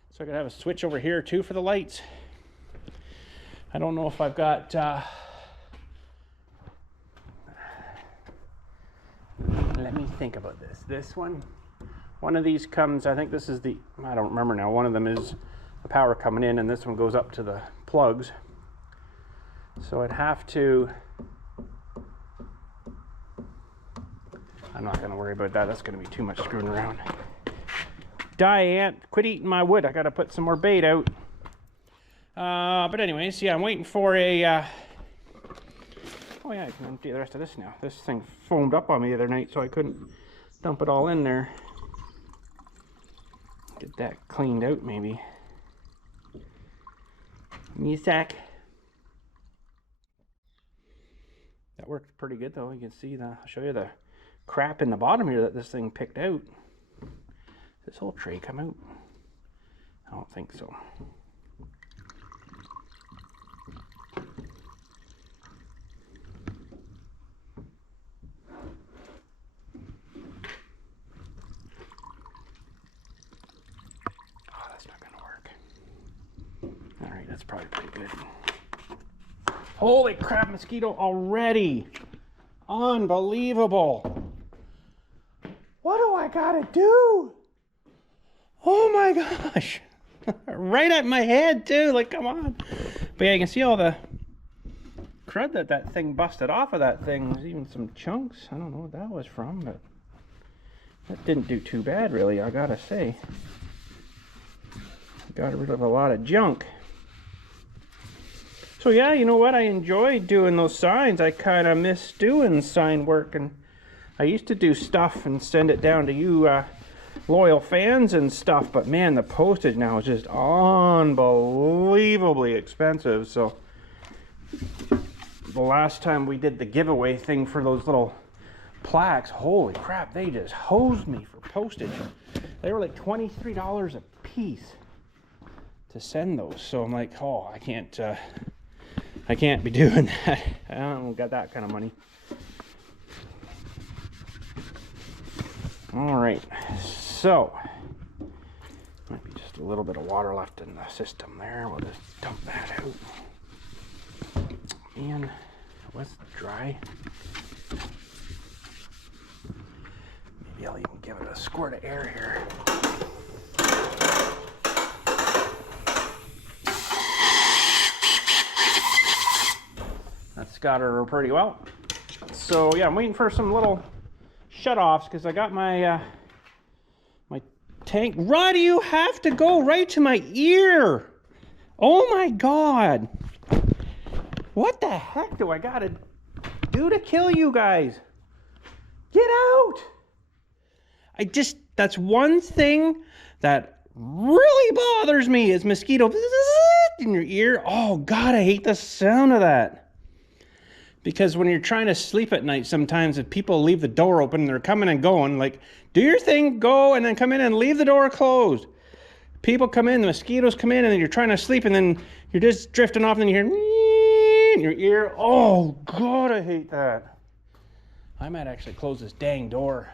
so I can have a switch over here too for the lights? I don't know if I've got let me think about this one of these comes, I think this is the, I don't remember now, one of them is the power coming in and this one goes up to the plugs, so I'd have to, I'm not going to worry about that. That's going to be too much screwing around. Die, ant. Quit eating my wood. I got to put some more bait out. But anyways, yeah, I'm waiting for a... oh yeah, I can empty the rest of this now. This thing foamed up on me the other night, so I couldn't dump it all in there. Get that cleaned out, maybe. Music. That worked pretty good, though. You can see the... I'll show you the crap in the bottom here that this thing picked out. Does this whole tray come out? I don't think so. Oh, that's not gonna work. All right, that's probably pretty good. Holy crap, mosquito already! Unbelievable! What do I gotta do? Oh my gosh! Right at my head too, like come on. But yeah, you can see all the crud that thing busted off of that thing. There's even some chunks. I don't know what that was from, but that didn't do too bad really, I gotta say. Got rid of a lot of junk. So yeah, you know what? I enjoyed doing those signs. I kind of miss doing sign work, and I used to do stuff and send it down to you loyal fans and stuff, but man, the postage now is just unbelievably expensive. So the last time we did the giveaway thing for those little plaques, holy crap, they just hosed me for postage. They were like $23 a piece to send those. So I'm like, oh, I can't be doing that. I don't got that kind of money. All right, so might be just a little bit of water left in the system there. We'll just dump that out. And it was dry. Maybe I'll even give it a squirt of air here. That's got her pretty well. So yeah, I'm waiting for some little shut-offs because I got my my tank. Why do you have to go right to my ear? Oh my God. What the heck do I gotta do to kill you guys? Get out. That's one thing that really bothers me is mosquito in your ear. Oh God, I hate the sound of that. Because when you're trying to sleep at night, sometimes if people leave the door open, they're coming and going, like, do your thing, go, and then come in and leave the door closed. People come in, the mosquitoes come in, and then you're trying to sleep, and then you're just drifting off, and then you hear in your ear. Oh God, I hate that. I might actually close this dang door.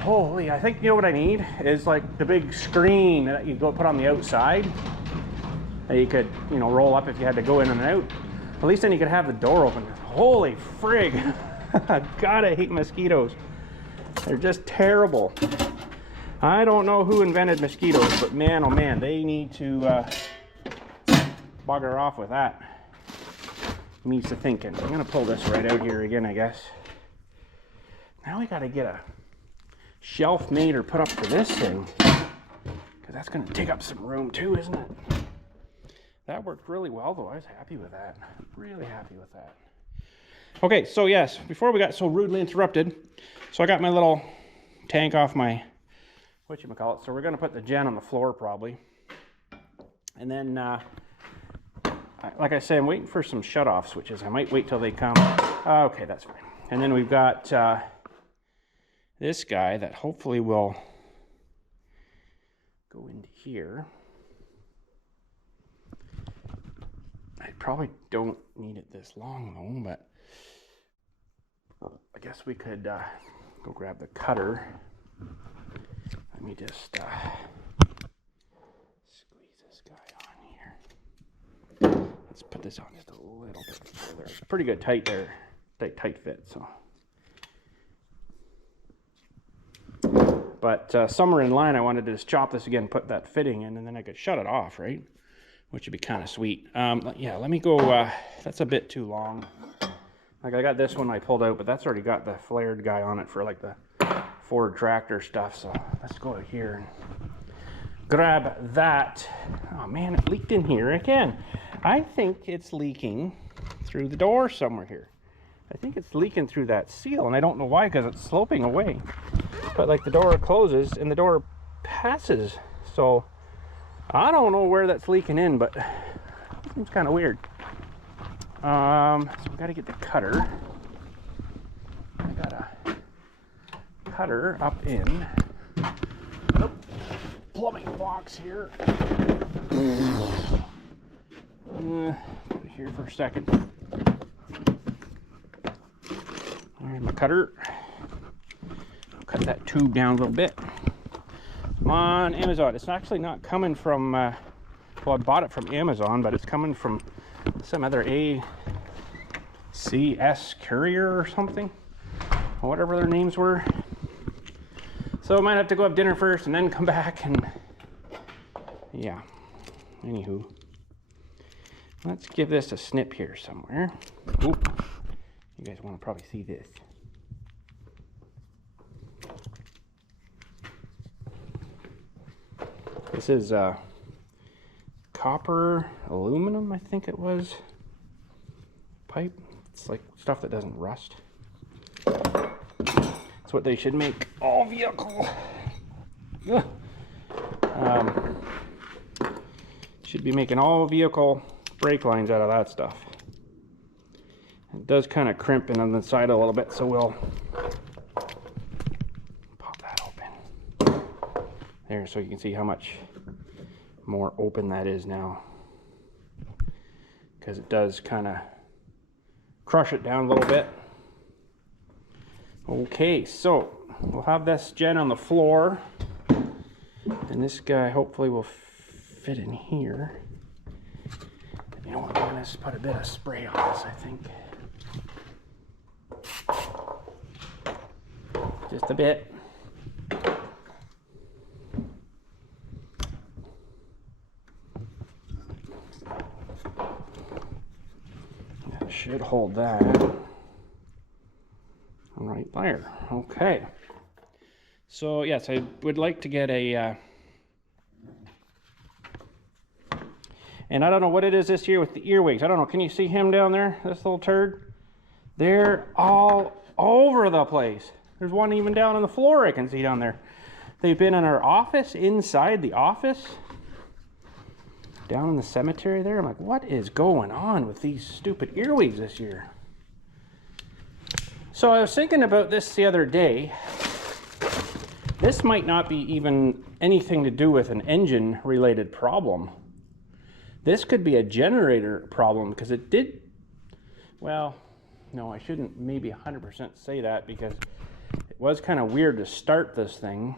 Holy, I think you know what I need is like the big screen that you go put on the outside that you could, you know, roll up if you had to go in and out. At least then you could have the door open. Holy frig. God, I hate mosquitoes. They're just terrible. I don't know who invented mosquitoes, but man, oh man, they need to bugger off with that. Needs to thinking. I'm gonna pull this right out here again, I guess. Now we gotta get a shelf made or put up for this thing, because that's gonna take up some room too, isn't it? That worked really well though. I was happy with that. Really happy with that. Okay, so yes, before we got so rudely interrupted, so I got my little tank off my whatchamacallit, so we're gonna put the gen on the floor probably. And then like I say, I'm waiting for some shut-off switches. I might wait till they come. Okay, that's fine. And then we've got this guy that hopefully will go into here. I probably don't need it this long though, but I guess we could go grab the cutter. Let me just squeeze this guy on here. Let's put this on just a little bit further. It's pretty good tight there, tight fit. So, but somewhere in line, I wanted to just chop this again, put that fitting in, and then I could shut it off, right? Which would be kind of sweet. Yeah, let me go. That's a bit too long. Like I got this one I pulled out, but that's already got the flared guy on it for like the Ford tractor stuff. So let's go out here and grab that. Oh man, it leaked in here again. I think it's leaking through the door somewhere here. I think it's leaking through that seal, and I don't know why, because it's sloping away. But like the door closes and the door passes, so I don't know where that's leaking in, but it seems kind of weird. So we got to get the cutter. I got a cutter up in the plumbing box here. Put it here for a second. There's my cutter. I'll cut that tube down a little bit. On Amazon. It's actually not coming from, well, I bought it from Amazon, but it's coming from some other ACS courier or something, or whatever their names were. So I might have to go have dinner first and then come back and, yeah. Anywho, let's give this a snip here somewhere. Oop. You guys want to probably see this. This is copper aluminum, I think it was, pipe. It's like stuff that doesn't rust. It's what they should make all vehicle. Should be making all vehicle brake lines out of that stuff. It does kind of crimp in on the side a little bit, so we'll pop that open. There, so you can see how much more open that is now. Because it does kind of crush it down a little bit. Okay, so we'll have this gen on the floor. And this guy hopefully will fit in here. You know what, I'm going to put a bit of spray on this, I think. Just a bit. should hold that right there. Okay. So yes, I would like to get a, and I don't know what it is this year with the earwigs. I don't know, can you see him down there, this little turd? They're all over the place. There's one even down on the floor I can see down there. They've been in our office, inside the office, down in the cemetery there. I'm like, what is going on with these stupid earwigs this year? So I was thinking about this the other day. This might not be even anything to do with an engine related problem. This could be a generator problem, because it did, well, no, I shouldn't maybe 100% say that, because it was kind of weird to start this thing.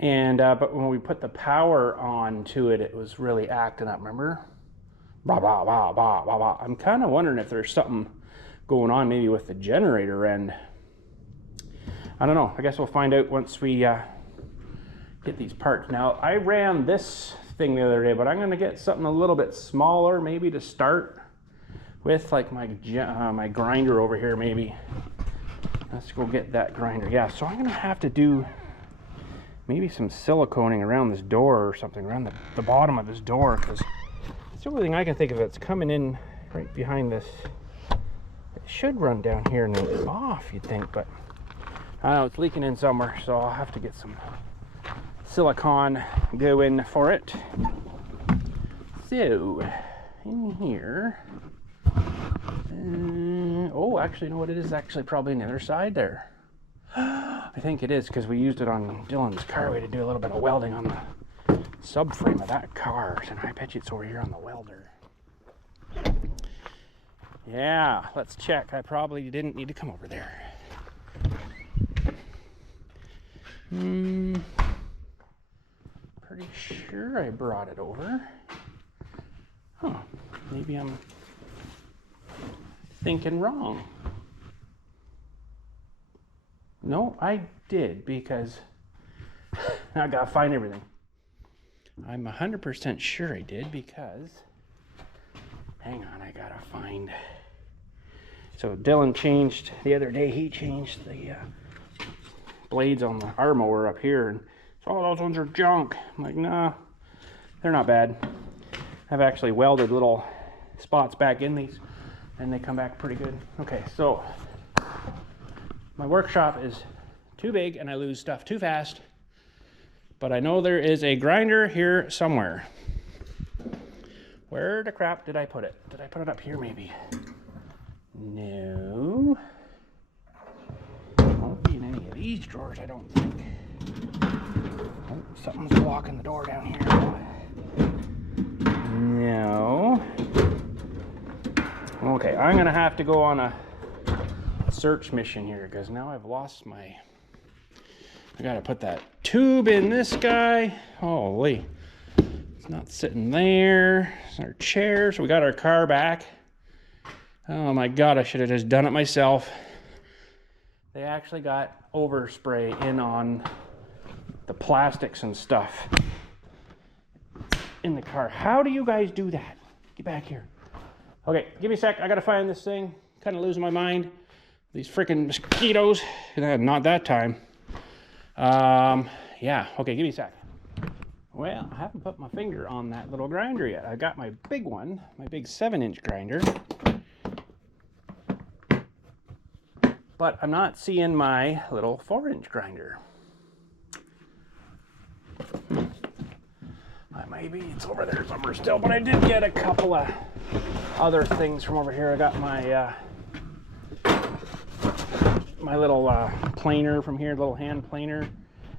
And but when we put the power on to it, it was really acting up, remember? Blah, blah, blah, blah, blah, blah. I'm kind of wondering if there's something going on maybe with the generator end. I don't know. I guess we'll find out once we get these parts. Now, I ran this thing the other day, but I'm going to get something a little bit smaller maybe to start with, like my my grinder over here maybe. Let's go get that grinder. Yeah, so I'm going to have to do maybe some siliconing around this door or something, around the bottom of this door, because it's the only thing I can think of that's coming in right behind this. It should run down here and then it's off, you'd think, but I don't know, it's leaking in somewhere, so I'll have to get some silicone going for it. So, in here, oh, actually, you know what it is? Actually, probably on the other side there. I think it is, because we used it on Dylan's car. We had to do a little bit of welding on the subframe of that car, and I bet you it's over here on the welder. Yeah, let's check. I probably didn't need to come over there. Pretty sure I brought it over. Huh, maybe I'm thinking wrong. No, I did, because I gotta find everything. I'm 100% sure I did, because, hang on, I gotta find. So Dylan changed, the other day he changed the blades on our mower up here, and so, oh, those ones are junk. I'm like, nah, they're not bad. I've actually welded little spots back in these, and they come back pretty good. Okay, so my workshop is too big and I lose stuff too fast, but I know there is a grinder here somewhere. Where the crap did I put it? Did I put it up here maybe? No. Won't be in any of these drawers, I don't think. Oh, something's blocking the door down here. No. Okay, I'm gonna have to go on a search mission here, because now I've lost my, I gotta put that tube in this guy. Holy, it's not sitting there. It's our chair, so we got our car back. Oh my god, I should have just done it myself. They actually got overspray in on the plastics and stuff in the car. How do you guys do that? Get back here. Okay, give me a sec. I gotta find this thing. Kind of losing my mind. These freaking mosquitoes. Not that time. Yeah, okay, give me a sec. Well, I haven't put my finger on that little grinder yet. I got my big one, my big 7-inch grinder. But I'm not seeing my little 4-inch grinder. Maybe it's over there somewhere still, but I did get a couple of other things from over here. I got my my little planer from here, little hand planer,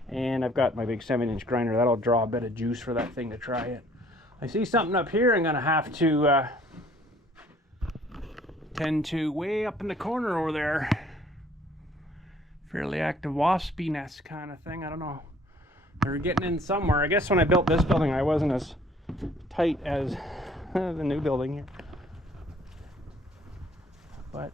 and I've got my big 7-inch grinder. That'll draw a bit of juice for that thing to try it. I see something up here I'm gonna have to tend to way up in the corner over there. Fairly active waspy nest kind of thing. I don't know. They're getting in somewhere. I guess when I built this building, I wasn't as tight as the new building here. But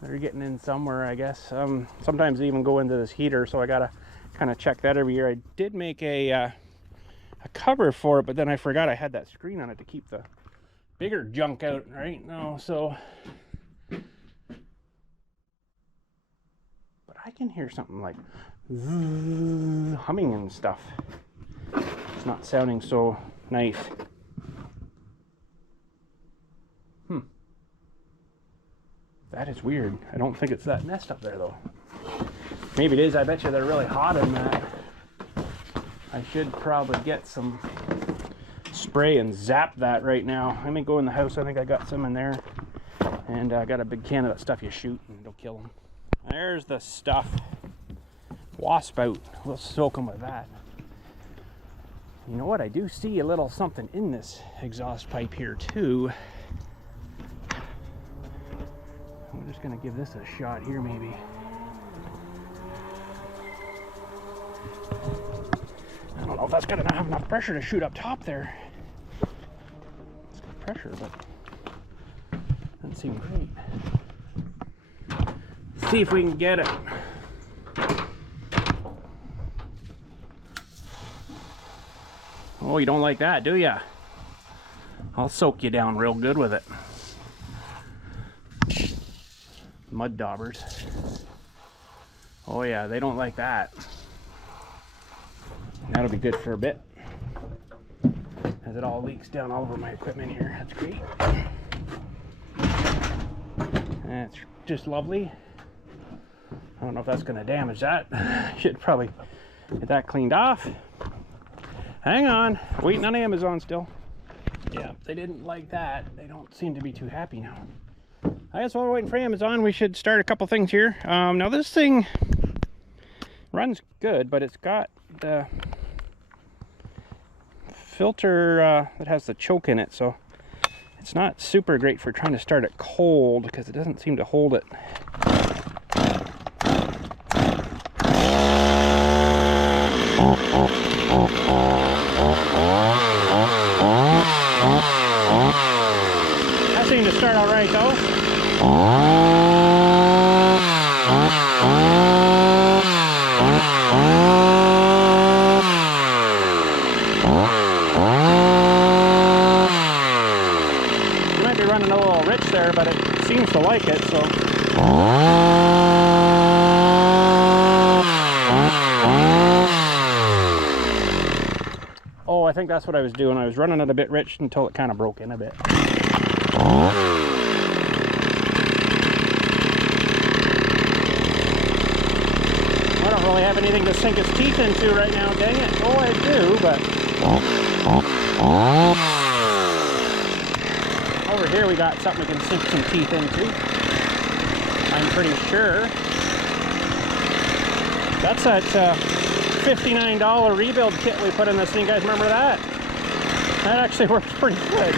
they're getting in somewhere, I guess. Sometimes they even go into this heater, so I gotta kind of check that every year. I did make a cover for it, but then I forgot I had that screen on it to keep the bigger junk out right now, so. But I can hear something like humming and stuff. It's not sounding so nice. That is weird. I don't think it's that nest up there though. Maybe it is. I bet you they're really hot in that. I should probably get some spray and zap that right now. Let me go in the house. I think I got some in there. And I got a big can of that stuff you shoot and it'll kill them. There's the stuff. Wasp out. We'll soak them with that. You know what? I do see a little something in this exhaust pipe here too. I'm just going to give this a shot here maybe. I don't know if that's going to have enough pressure to shoot up top there. It's got pressure, but doesn't seem great. Let's see if we can get it. Oh, you don't like that, do ya? I'll soak you down real good with it. Mud daubers. Oh yeah, they don't like that. That'll be good for a bit. As it all leaks down all over my equipment here. That's great. That's just lovely. I don't know if that's going to damage that. Should probably get that cleaned off. Hang on. Waiting on Amazon still. Yeah, they didn't like that. They don't seem to be too happy now. I guess while we're waiting for Amazon, we should start a couple things here. Now this thing runs good, but it's got the filter that has the choke in it, so it's not super great for trying to start it cold because it doesn't seem to hold it. That seemed to start all right though. You might be running a little rich there, but it seems to like it, so. Oh, I think that's what I was doing. I was running it a bit rich until it kind of broke in a bit. I don't really have anything to sink his teeth into right now, dang it. Oh, I do, but... Over here we got something we can sink some teeth into. I'm pretty sure. That's that $59 rebuild kit we put in this thing. You guys remember that? That actually works pretty good.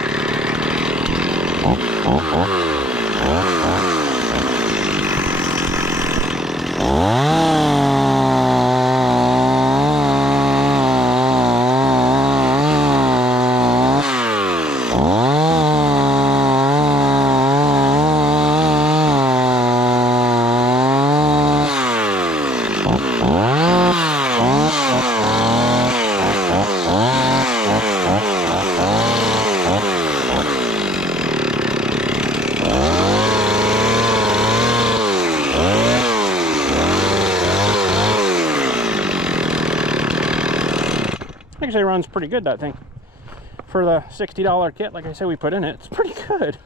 Actually runs pretty good, that thing. For the $60 kit, like I said, we put in it, it's pretty good.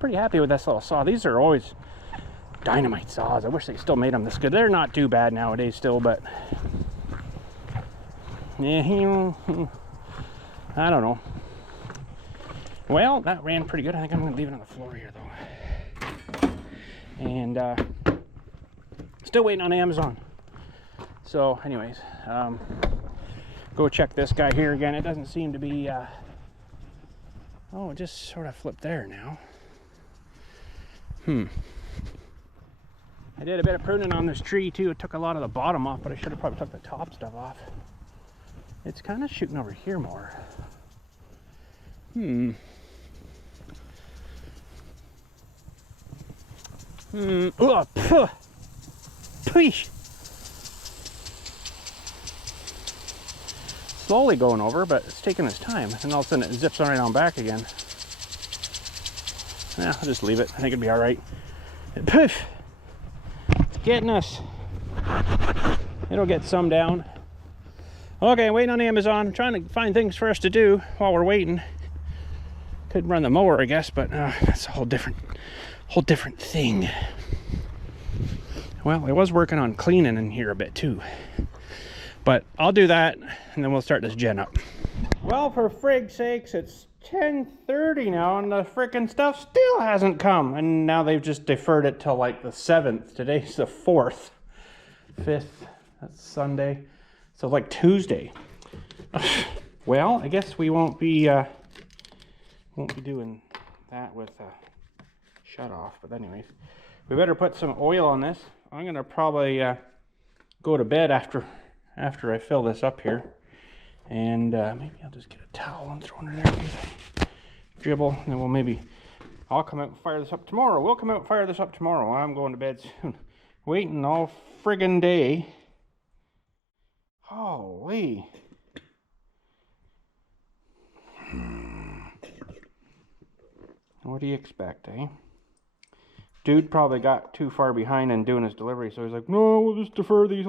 Pretty happy with this little saw. These are always dynamite saws. I wish they still made them this good. They're not too bad nowadays still, but yeah, I don't know. Well, that ran pretty good. I think I'm going to leave it on the floor here, though. And still waiting on Amazon. So, anyways, go check this guy here again. It doesn't seem to be, oh, it just sort of flipped there now. I did a bit of pruning on this tree too. It took a lot of the bottom off, but I should have probably took the top stuff off. It's kind of shooting over here more. Oh, slowly going over, but it's taking its time, and all of a sudden it zips right on back again. Yeah, I'll just leave it. I think it'll be all right. Poof! It's getting us. It'll get some down. Okay, waiting on Amazon. I'm trying to find things for us to do while we're waiting. Could run the mower, I guess, but that's a whole different thing. Well, I was working on cleaning in here a bit too. But I'll do that, and then we'll start this gen up. Well, for frig's sakes, it's 10:30 now, and the frickin' stuff still hasn't come. And now they've just deferred it till like the 7th. Today's the 4th. 5th, that's Sunday. So like Tuesday. Well, I guess we won't be doing that with shut off. But anyways, we better put some oil on this. I'm gonna probably go to bed after I fill this up here, and maybe I'll just get a towel and throw it in there. Dribble, and then I'll come out and fire this up tomorrow. We'll come out and fire this up tomorrow. I'm going to bed soon. Waiting all friggin' day. Holy. What do you expect, eh? Dude probably got too far behind in doing his delivery, so he's like, no, we'll just defer these,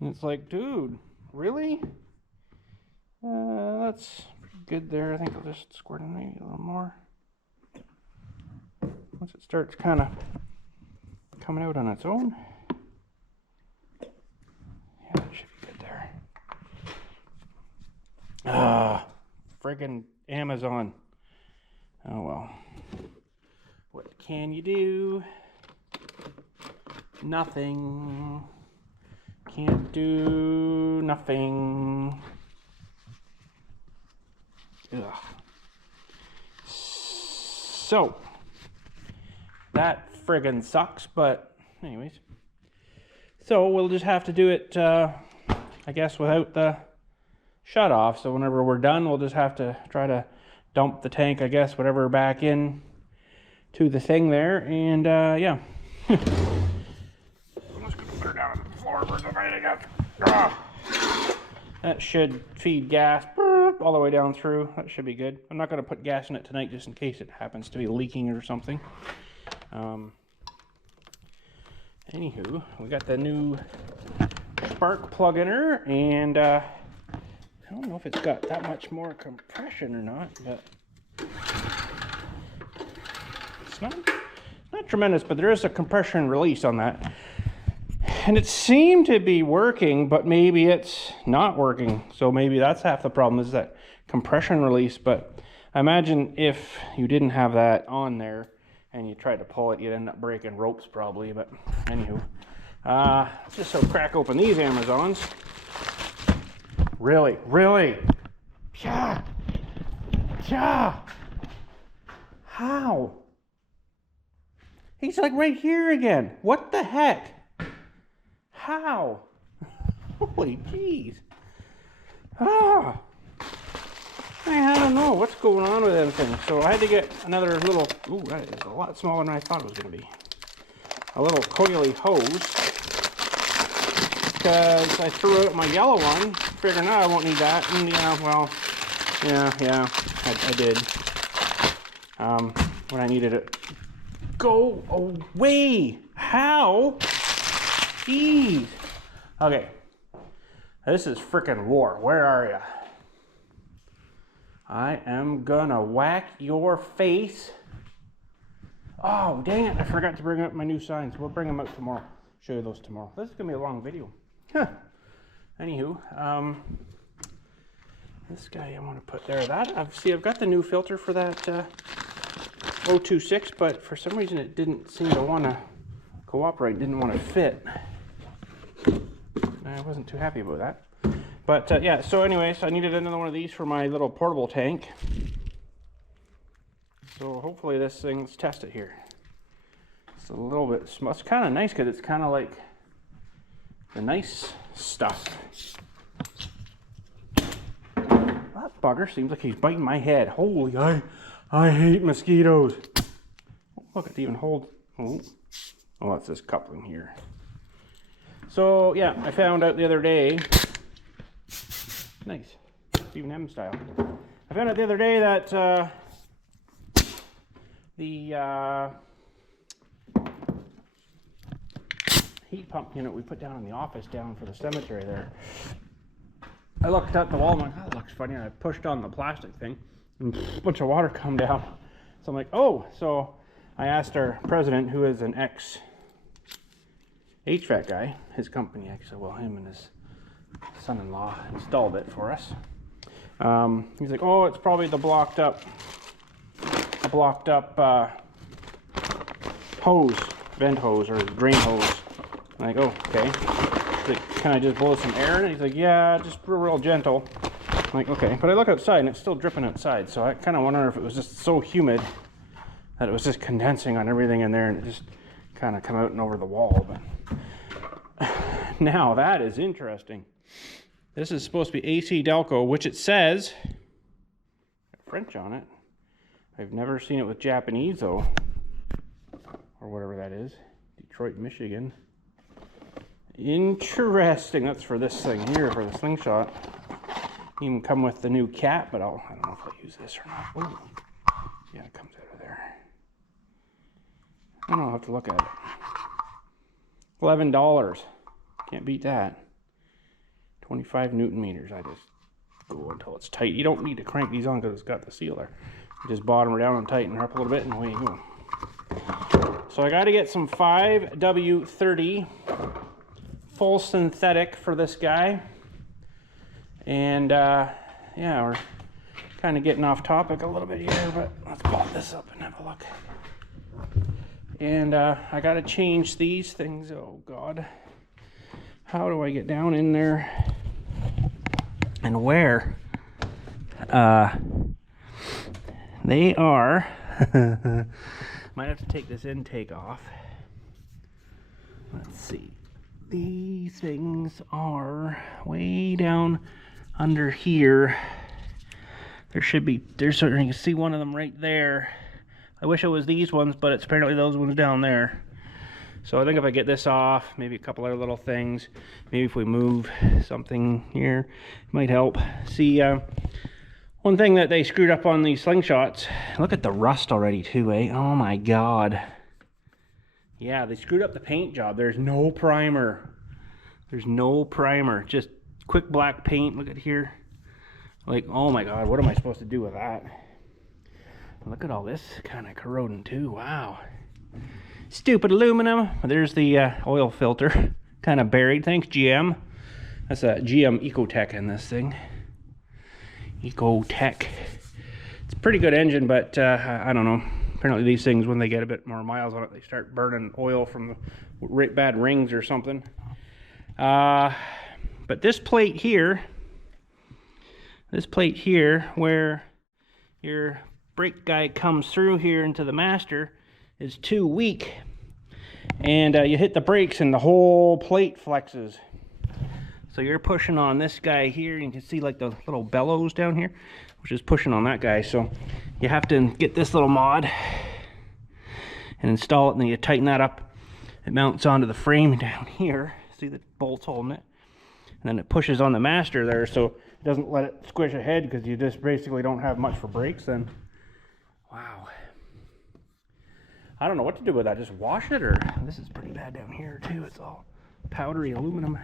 And it's like, dude, really? That's good there. I think I'll just squirt in maybe a little more. Once it starts kind of coming out on its own. Yeah, that should be good there. Friggin' Amazon. Oh well. What can you do? Nothing. Can't do nothing. Ugh. So, that friggin' sucks, but anyways. So we'll just have to do it, I guess, without the shut off. So whenever we're done, we'll just have to try to dump the tank, I guess, whatever, back in to the thing there, and yeah. I'm just gonna put her down on the floor for somebody to get. That should feed gas all the way down through. That should be good. I'm not gonna put gas in it tonight just in case it happens to be leaking or something. Anywho, we got the new spark plug in her, and I don't know if it's got that much more compression or not, but it's not tremendous, but there is a compression release on that. And it seemed to be working, but maybe it's not working. So maybe that's half the problem, is that compression release. But I imagine if you didn't have that on there and you tried to pull it, you'd end up breaking ropes probably. But anywho, just so crack open these Amazons. Really? Yeah. How? He's like right here again. What the heck? How? Holy jeez. I don't know what's going on with them things. So I had to get another little, ooh, that is a lot smaller than I thought it was going to be. A little coily hose. Because I threw out my yellow one, figuring out I won't need that. And yeah, well, yeah, I did. When I needed it. Go away! How? Jeez. Okay. This is frickin' war. Where are ya? I am gonna whack your face. Oh, dang it. I forgot to bring up my new signs. We'll bring them out tomorrow. Show you those tomorrow. This is gonna be a long video. Huh. Anywho, this guy I want to put there. I've got the new filter for that 026, but for some reason it didn't seem to want to cooperate, didn't want to fit. I wasn't too happy about that. But yeah, so anyways, I needed another one of these for my little portable tank. So hopefully this thing's tested here. It's a little bit small. It's kind of nice because it's kind of like the nice stuff. That bugger seems like he's biting my head. Holy, I hate mosquitoes. Oh, look, it even holds. Oh, that's this coupling here. So yeah, I found out the other day. Nice, Stephen M style. I found out the other day that the heat pump unit we put down in the office down for the cemetery there. I looked at the wall and I'm like, oh, that looks funny. And I pushed on the plastic thing and a bunch of water come down. So I'm like, oh. So I asked our president, who is an ex HVAC guy, his company actually, well, him and his son-in-law installed it for us. He's like, oh, it's probably the blocked up hose, vent hose or drain hose. I'm like, oh, okay. He's like, can I just blow some air in it? He's like, yeah, just real gentle. I'm like, okay. But I look outside and it's still dripping outside, so I kind of wonder if it was just so humid that it was just condensing on everything in there and it just kind of come out and over the wall. But now that is interesting. This is supposed to be AC Delco, which it says French on it. I've never seen it with Japanese though, or whatever that is. Detroit, Michigan. Interesting. That's for this thing here, for the slingshot. Even come with the new cap, but I don't know if I'll use this or not. Ooh. Yeah, it comes out of there. I don't know, I'll have to look at it. $11. Can't beat that. 25 Newton meters. I just go until it's tight. You don't need to crank these on because it's got the seal there. You just bottom her down and tighten her up a little bit and away you go. So I got to get some 5W30 full synthetic for this guy. And yeah, we're kind of getting off topic a little bit here, but let's pop this up and have a look. And I got to change these things. Oh God. How do I get down in there? And where? They are. Might have to take this intake off. Let's see. These things are way down under here. There's you can see one of them right there. I wish it was these ones, but it's apparently those ones down there. So I think if I get this off, maybe a couple other little things, maybe if we move something here, it might help. See, one thing that they screwed up on these slingshots, look at the rust already too, eh? Oh my God. Yeah, they screwed up the paint job. There's no primer. There's no primer, just quick black paint. Look at here. Like, oh my God, what am I supposed to do with that? Look at all this kind of corroding too, wow. Stupid aluminum. There's the oil filter, kind of buried. Thanks, GM. That's a GM Ecotech in this thing. Ecotech. It's a pretty good engine, but I don't know. Apparently these things, when they get a bit more miles on it, they start burning oil from the bad rings or something. But this plate here, where your brake guy comes through here into the master, is too weak, and you hit the brakes and the whole plate flexes. So you're pushing on this guy here, and you can see like the little bellows down here, which is pushing on that guy. So you have to get this little mod and install it, and then you tighten that up. It mounts onto the frame down here. See the bolts holding it, and then it pushes on the master there, so it doesn't let it squish ahead, because you just basically don't have much for brakes then. Wow. I don't know what to do with that. Just wash it, or this is pretty bad down here too. It's all powdery aluminum.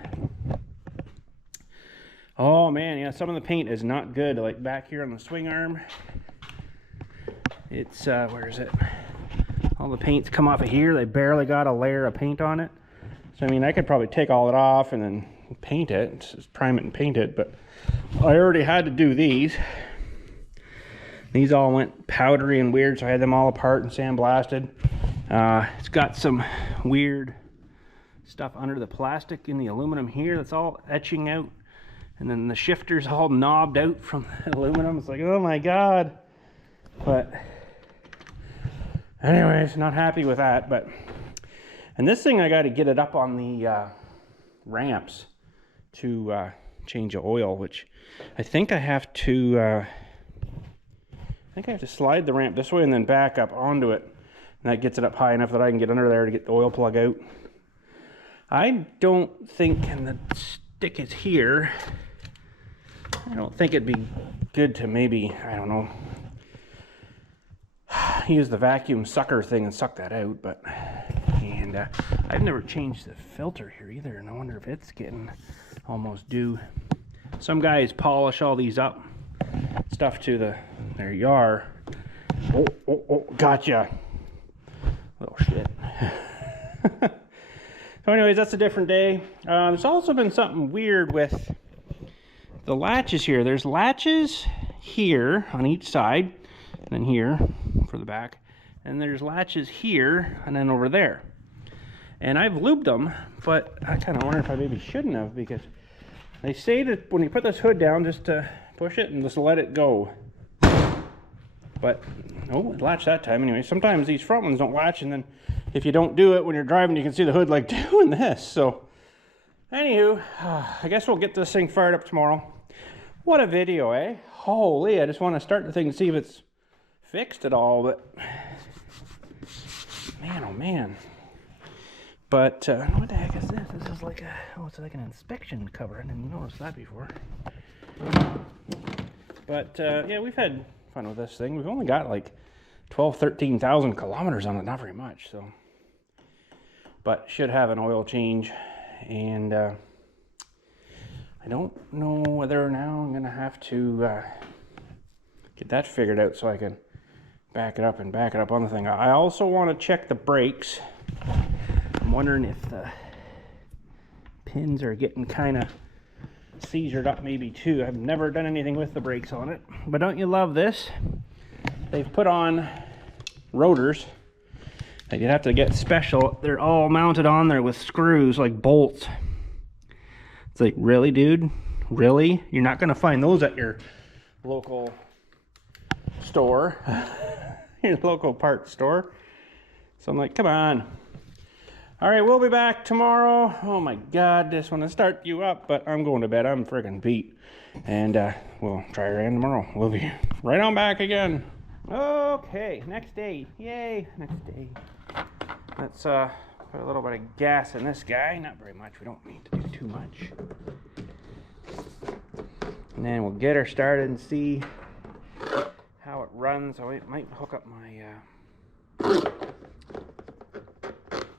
Oh man, yeah, some of the paint is not good. Like back here on the swing arm, it's where is it? All the paint's come off of here. They barely got a layer of paint on it. So I mean, I could probably take all it off and then paint it, just prime it and paint it. But I already had to do these. These all went powdery and weird, so I had them all apart and sandblasted. It's got some weird stuff under the plastic in the aluminum here that's all etching out. And then the shifter's all knobbed out from the aluminum. It's like, oh my God. But anyways, not happy with that. But and this thing, I got to get it up on the ramps to change the oil, which I think I have to slide the ramp this way and then back up onto it. And that gets it up high enough that I can get under there to get the oil plug out. I don't think, and the stick is here, I don't think it'd be good to maybe, I don't know, use the vacuum sucker thing and suck that out, but I've never changed the filter here either, and I wonder if it's getting almost due. Some guys polish all these up, stuff to there you are. Oh, gotcha. Little shit. So anyways, that's a different day. There's also been something weird with the latches here. There's latches here on each side, and then here for the back, and there's latches here and then over there. And I've lubed them, but I kind of wonder if I maybe shouldn't have, because they say that when you put this hood down, just to push it and just let it go. But oh, it latched that time anyway. Sometimes these front ones don't latch, and then if you don't do it when you're driving, you can see the hood like doing this. So anywho, I guess we'll get this thing fired up tomorrow. What a video, eh? Holy, I just want to start the thing and see if it's fixed at all, but man, oh man. But what the heck is this? This is like it's like an inspection cover. I didn't notice that before. But yeah, we've had fun with this thing. We've only got like 13,000 kilometers on it, not very much. So, but should have an oil change, and I don't know whether now I'm gonna have to get that figured out so I can back it up on the thing. I also want to check the brakes. I'm wondering if the pins are getting kind of seizured up maybe too. I've never done anything with the brakes on it, but don't you love this? They've put on rotors that you'd have to get special. They're all mounted on there with screws like bolts. It's like, really, dude? Really? You're not gonna find those at your local store, your local parts store. So I'm like, come on. All right, we'll be back tomorrow. Oh my God, just want to start you up, but I'm going to bed. I'm friggin' beat. And we'll try her again tomorrow. We'll be right on back again. Okay, next day. Yay, next day. Let's put a little bit of gas in this guy. Not very much. We don't need to do too much. And then we'll get her started and see how it runs. I might hook up my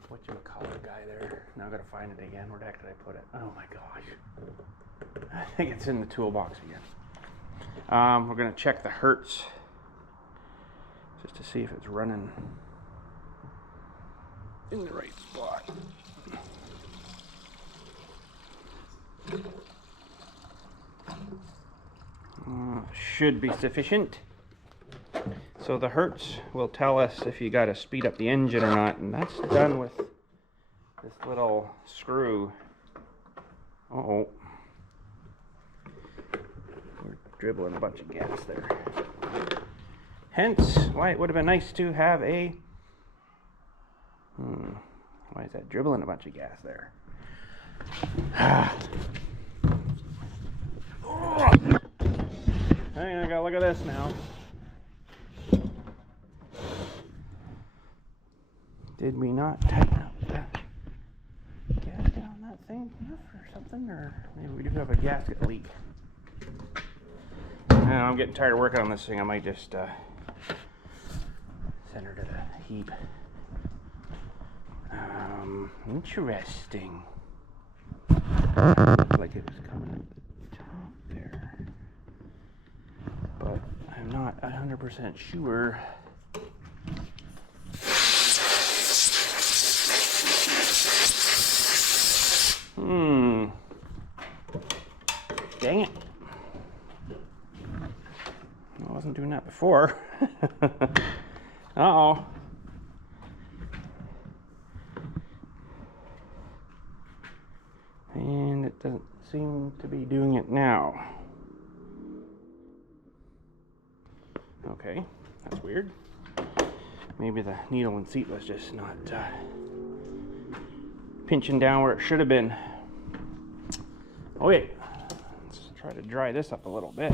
whatchamacallit guy there. Now I gotta find it again. Where the heck did I put it? Oh my gosh. I think it's in the toolbox again. We're gonna check the hertz just to see if it's running in the right spot. Should be sufficient. So the hertz will tell us if you got to speed up the engine or not, and that's done with this little screw. Uh-oh. We're dribbling a bunch of gas there. Hence why it would have been nice to have a why is that dribbling a bunch of gas there? I gotta look at this now. Did we not tighten up that gasket on that thing enough or something? Or maybe we do have a gasket leak. I'm getting tired of working on this thing. I might just send her to the heap. Interesting. Looked like it was coming at the top there. But I'm not 100% sure. Dang it. I wasn't doing that before. Uh-oh. And it doesn't seem to be doing it now. Okay, that's weird. Maybe the needle and seat was just not pinching down where it should have been. Okay, let's try to dry this up a little bit.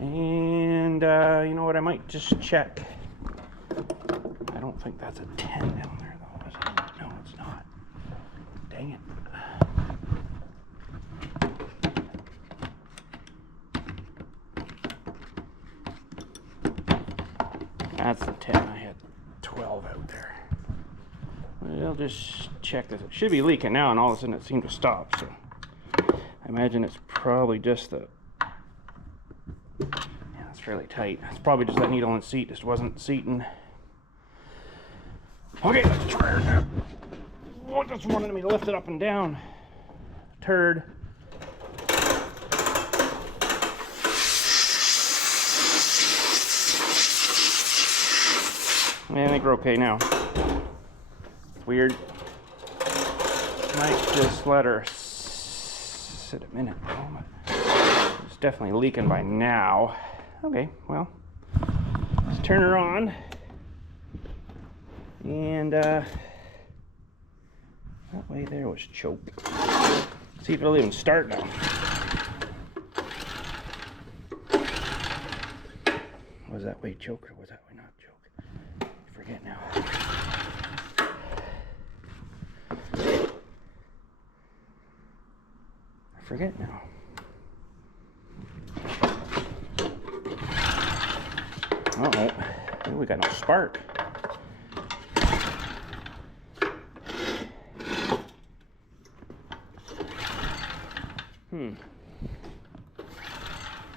And you know what, I might just check. I don't think that's a 10 down there though, is it? No, it's not. dang it. That's the 10. I had 12 out there. We'll just check this. It should be leaking now, and all of a sudden it seemed to stop. So I imagine it's probably just the... Yeah, it's fairly tight. It's probably just that needle and seat just wasn't seating. Okay, let's try it now. What just wanted me to lift it up and down? Turd. Yeah, I think we're okay now. Weird. Might just let her sit a minute. It's definitely leaking by now. Okay, well, let's turn her on. And that way there was choke. See if it'll even start now. Was that way choke or was that way not choke? I forget now. I forget now. Uh-oh. Ooh, we got no spark.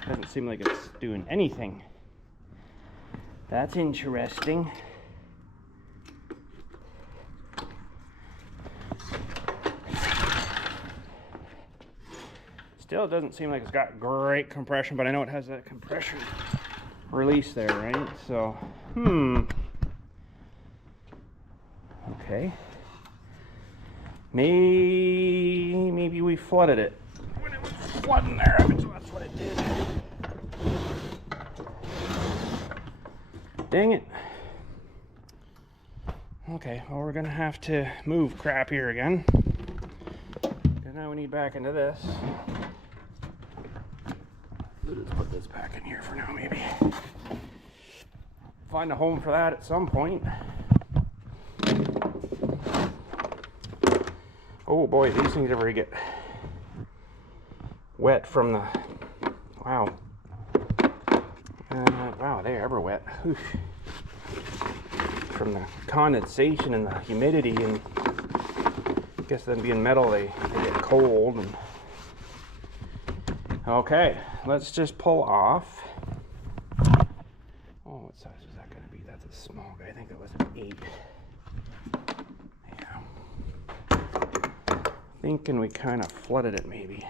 Doesn't seem like it's doing anything. That's interesting. Still, it doesn't seem like it's got great compression, but I know it has that compression release there, right? So, okay. Maybe we flooded it. When it was flooding there, I bet you that's what it did. Dang it. Okay, well, we're gonna have to move crap here again. And now we need back into this. Let's put this back in here for now, maybe. Find a home for that at some point. Oh boy, these things ever get wet from the... Wow. Wow, they're ever wet. Oof. From the condensation and the humidity, and I guess then being metal, they get cold. And... Okay, let's just pull off. Oh, what size is that going to be? That's a small guy. I think that was an 8. Yeah. Thinking we kind of flooded it maybe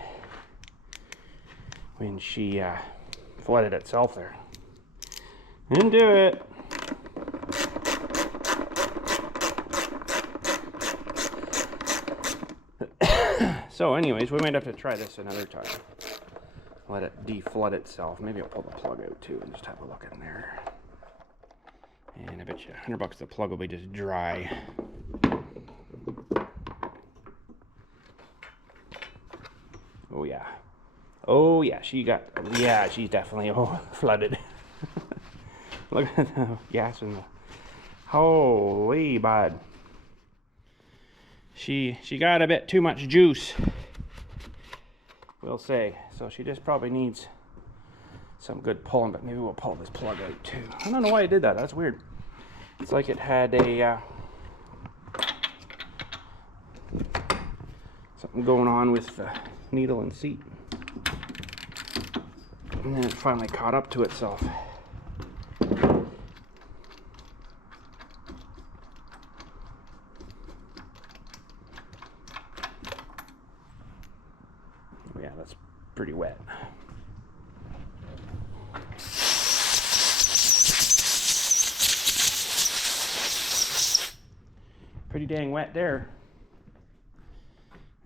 when she flooded itself there. Didn't do it. So anyways, we might have to try this another time. Let it deflood itself. Maybe I'll pull the plug out too and just have a look in there. And I bet you $100 the plug will be just dry. Oh yeah. Oh yeah, she's definitely flooded. Look at the gas in the... Holy bud. She got a bit too much juice, we'll say. So she just probably needs some good pulling, but maybe we'll pull this plug out too. I don't know why I did that. That's weird. It's like it had a something going on with the needle and seat. And then it finally caught up to itself. Yeah, that's pretty wet. Pretty dang wet there.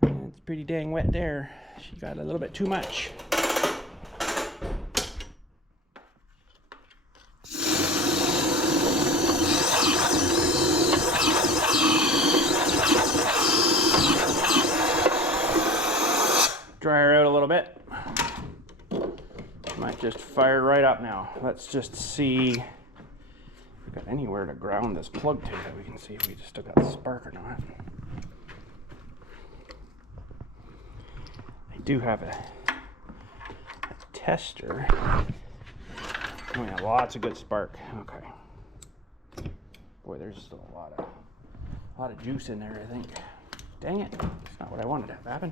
It's pretty dang wet there. She got a little bit too much. Dry her out a little bit. Might just fire right up now. Let's just see if we've got anywhere to ground this plug to that we can see if we just still got the spark or not. do have a tester. Oh yeah, lots of good spark. Okay. Boy, there's still a lot of juice in there, I think. Dang it, that's not what I wanted to have happen.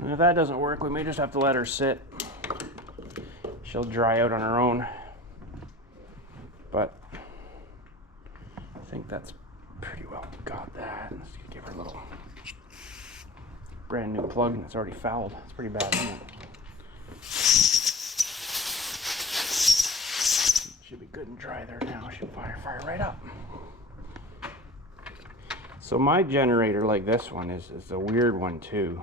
And if that doesn't work, we may just have to let her sit. She'll dry out on her own. But I think that's pretty well got that. Let's give her a little brand new plug, and it's already fouled. It's pretty bad, isn't it? Should be good and dry there now. Should fire right up. So my generator, like this one, is a weird one too.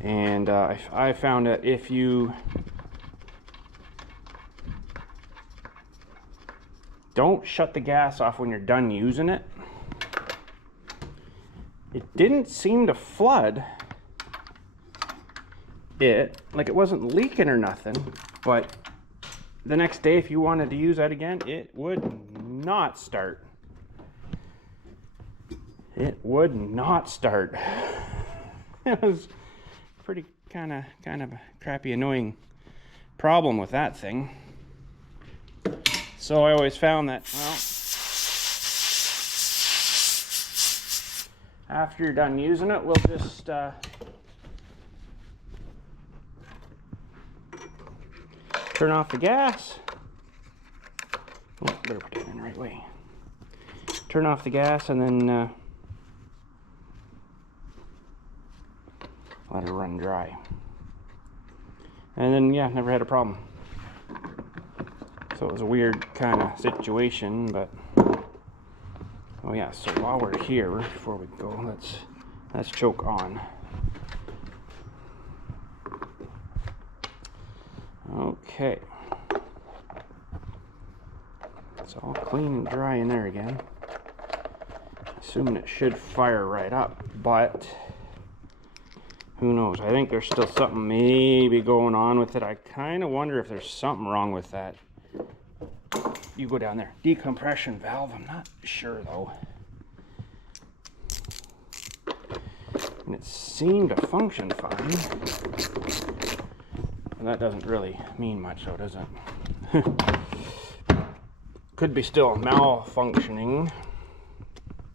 And I found that if you don't shut the gas off when you're done using it, it didn't seem to flood it. Like, it wasn't leaking or nothing, but the next day if you wanted to use that again, it would not start. It would not start. It was pretty kind of a crappy, annoying problem with that thing. So I always found that, well, after you're done using it, we'll just turn off the gas. Oh, better put it in the right way. Turn off the gas and then let it run dry. And then, yeah, never had a problem. So it was a weird kind of situation, but oh yeah, so while we're here, before we go, let's choke on. Okay. It's all clean and dry in there again. Assuming it should fire right up, but who knows? I think there's still something maybe going on with it. I kind of wonder if there's something wrong with that. You go down there. Decompression valve. I'm not sure though. And it seemed to function fine. And that doesn't really mean much, so does it? Could be still malfunctioning.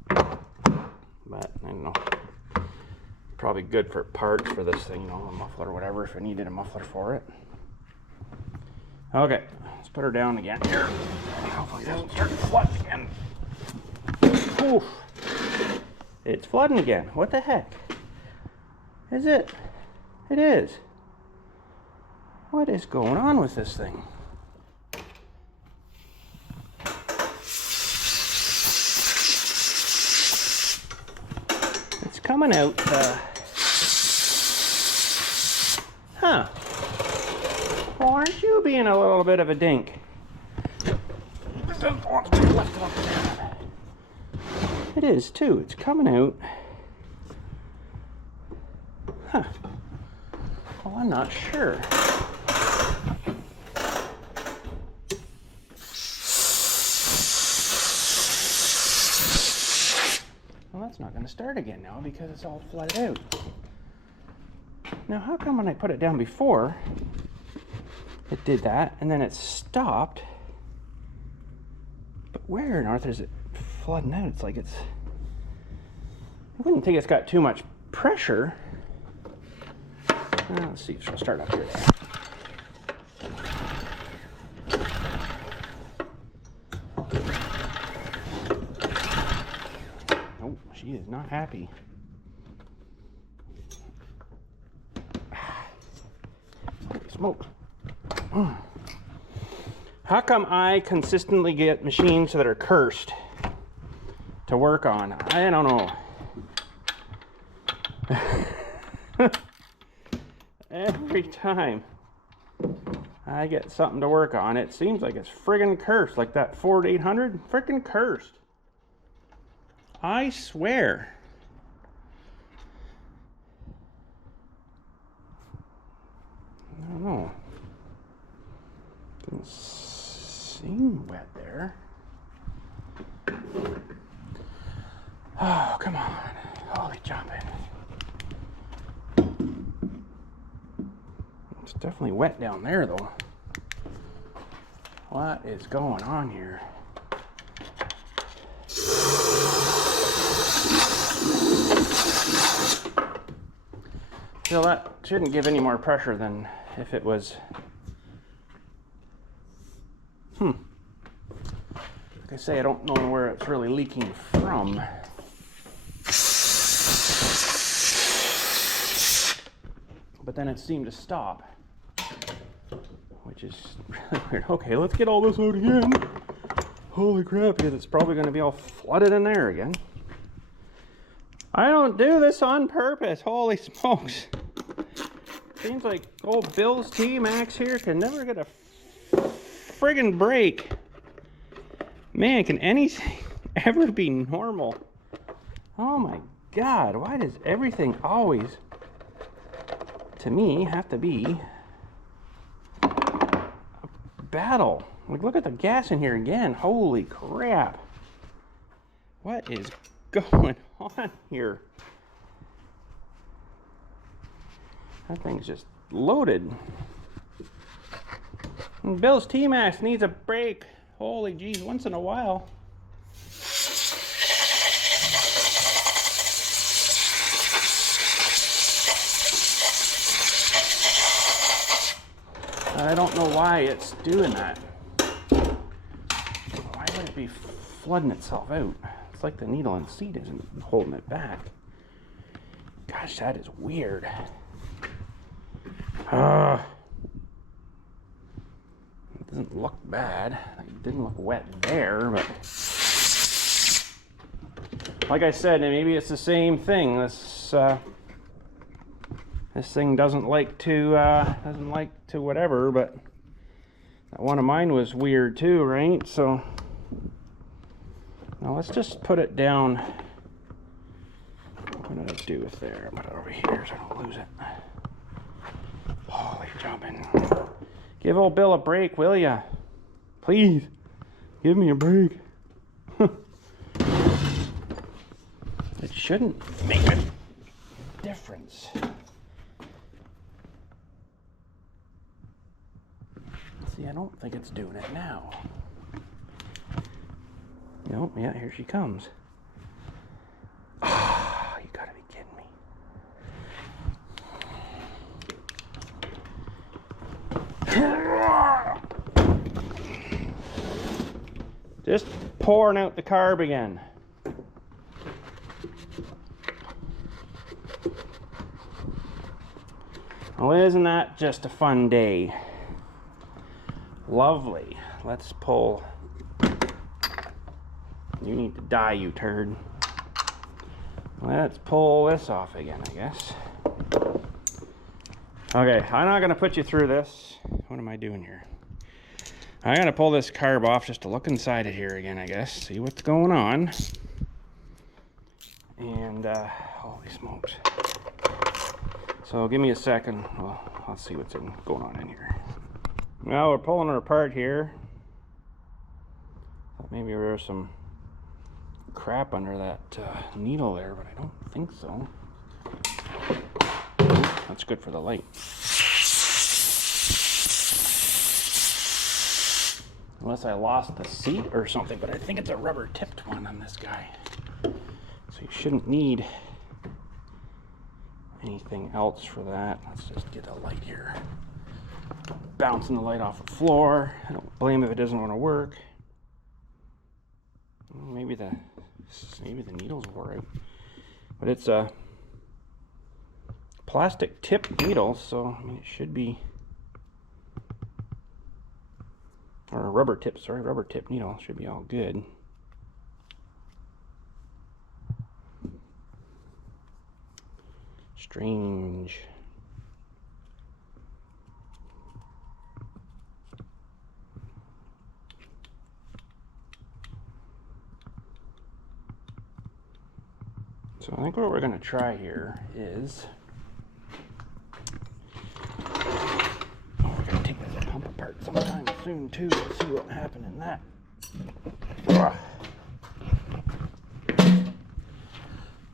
But I don't know. Probably good for parts for this thing, you know, a muffler or whatever, if I needed a muffler for it. Okay, let's put her down again here. Hopefully it doesn't start to flood again. Oof. It's flooding again. What the heck? Is it? It is. What is going on with this thing? It's coming out, huh. Well, aren't you being a little bit of a dink? It is too. It's coming out. Huh. Well, I'm not sure. Well, that's not going to start again now because it's all flooded out. Now, how come when I put it down before, it did that, and then it stopped? But where on earth is it flooding out? It's like it's... I wouldn't think it's got too much pressure. Let's see if she'll start up here. Oh, she is not happy. Holy smoke. How come I consistently get machines that are cursed to work on? I don't know. Every time I get something to work on, it seems like it's friggin' cursed. Like that Ford 800, friggin' cursed. I swear. I don't know. Didn't Seemed wet there. Oh, come on. Holy jumping. It's definitely wet down there though. What is going on here? So that shouldn't give any more pressure than if it was. Like I say, I don't know where it's really leaking from. But then it seemed to stop, which is really weird. Okay, let's get all this out again. Holy crap, because it's probably going to be all flooded in there again. I don't do this on purpose. Holy smokes. Seems like old BILLSTMAXX here can never get a friggin' break. Man, can anything ever be normal? Oh my God, why does everything always, to me, have to be a battle? Like, look at the gas in here again. Holy crap. What is going on here? That thing's just loaded. And BILLSTMAXX needs a break. Holy geez, once in a while. I don't know why it's doing that. Why would it be flooding itself out? It's like the needle and seat isn't holding it back. Gosh, that is weird. It doesn't look bad. It didn't look wet there, but like I said, maybe it's the same thing. This thing doesn't like to whatever, but that one of mine was weird too, right? So now let's just put it down. What did I do with there? Put it over here so I don't lose it. Holy jumping. Give old Bill a break, will ya? Please, give me a break. It shouldn't make a difference. See, I don't think it's doing it now. Nope, yeah, here she comes. Ah, you gotta be kidding me. Just pouring out the carb again. Well, isn't that just a fun day? Lovely. Let's pull. You need to die, you turd. Let's pull this off again, I guess. Okay, I'm not gonna put you through this. What am I doing here? I gotta pull this carb off just to look inside it here again, I guess. See what's going on. And holy smokes. So give me a second. Well, I'll see what's going on in here. Well, we're pulling her apart here. Thought maybe there was some crap under that needle there, but I don't think so. That's good for the light. Unless I lost the seat or something, but I think it's a rubber tipped one on this guy. So you shouldn't need anything else for that. Let's just get a light here. Bouncing the light off the floor. I don't blame if it doesn't want to work. Maybe the needles wore out. But it's a plastic tip needle, so I mean it should be, or a rubber tip, sorry, rubber tip needle, should be all good. Strange. So I think what we're going to try here is, we're going to take this pump apart sometime. soon too. Let's see what happened in that.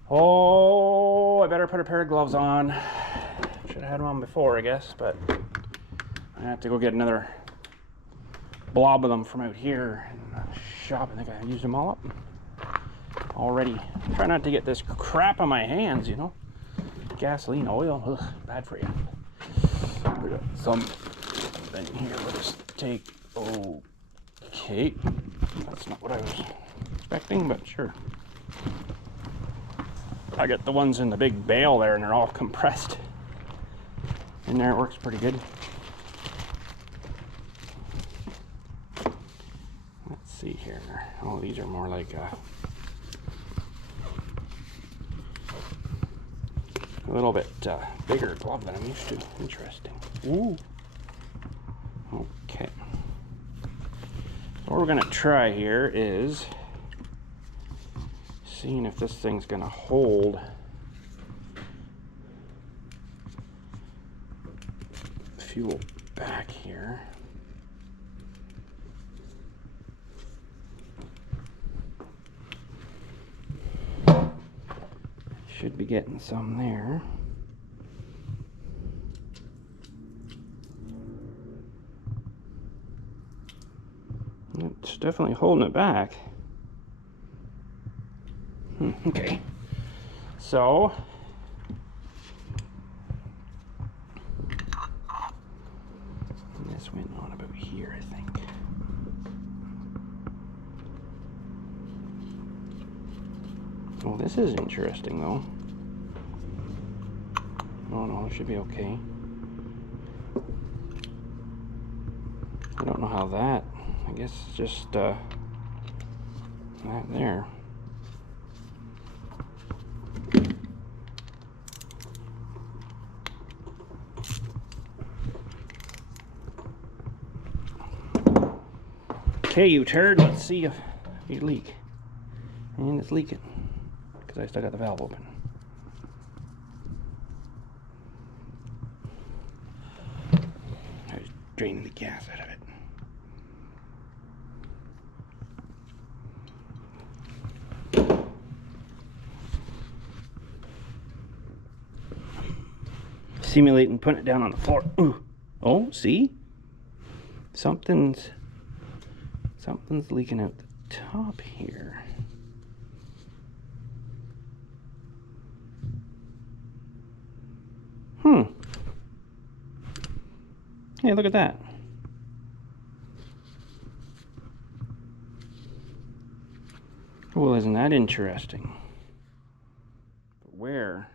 Oh, I better put a pair of gloves on. Should have had them on before, I guess, but I have to go get another blob of them from out here in the shop. I think I used them all up already. Try not to get this crap on my hands, you know. Gasoline, oil, ugh, bad for you. We got some thing here. We'll just take. Okay, that's not what I was expecting, but sure. I got the ones in the big bale there, and they're all compressed in there. It works pretty good. Let's see here. Oh, these are more like a little bit bigger glove than I'm used to. Interesting. Ooh. Okay. What we're gonna try here is seeing if this thing's gonna hold fuel back here. Should be getting some there. It's definitely holding it back. Okay. So this went on about here, I think. Oh, this is interesting though. Oh no, it should be okay. I don't know how that, I guess it's just that there. Okay, you turd, let's see if you leak. And it's leaking because I still got the valve open. I was draining the gas out of it. Simulating putting it down on the floor. Ooh. Oh, see? Something's leaking out the top here. Hey, look at that. Well, isn't that interesting? But where?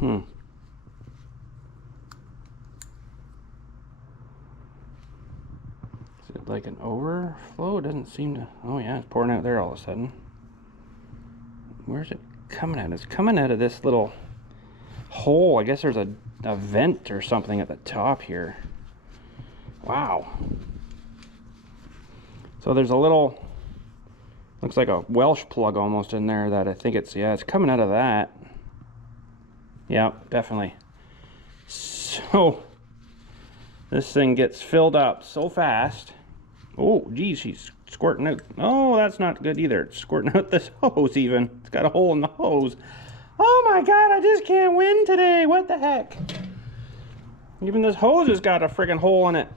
Is it like an overflow? It doesn't seem to. Oh yeah, it's pouring out there all of a sudden. Where's it coming out? It's coming out of this little hole. I guess there's a vent or something at the top here. Wow. So there's a little, looks like a Welsh plug almost in there that I think it's, yeah, it's coming out of that. Yeah, definitely. So this thing gets filled up so fast. Oh, geez, she's squirting out. Oh, that's not good either. It's squirting out this hose even. It's got a hole in the hose. Oh my God, I just can't win today. What the heck? Even this hose has got a freaking hole in it.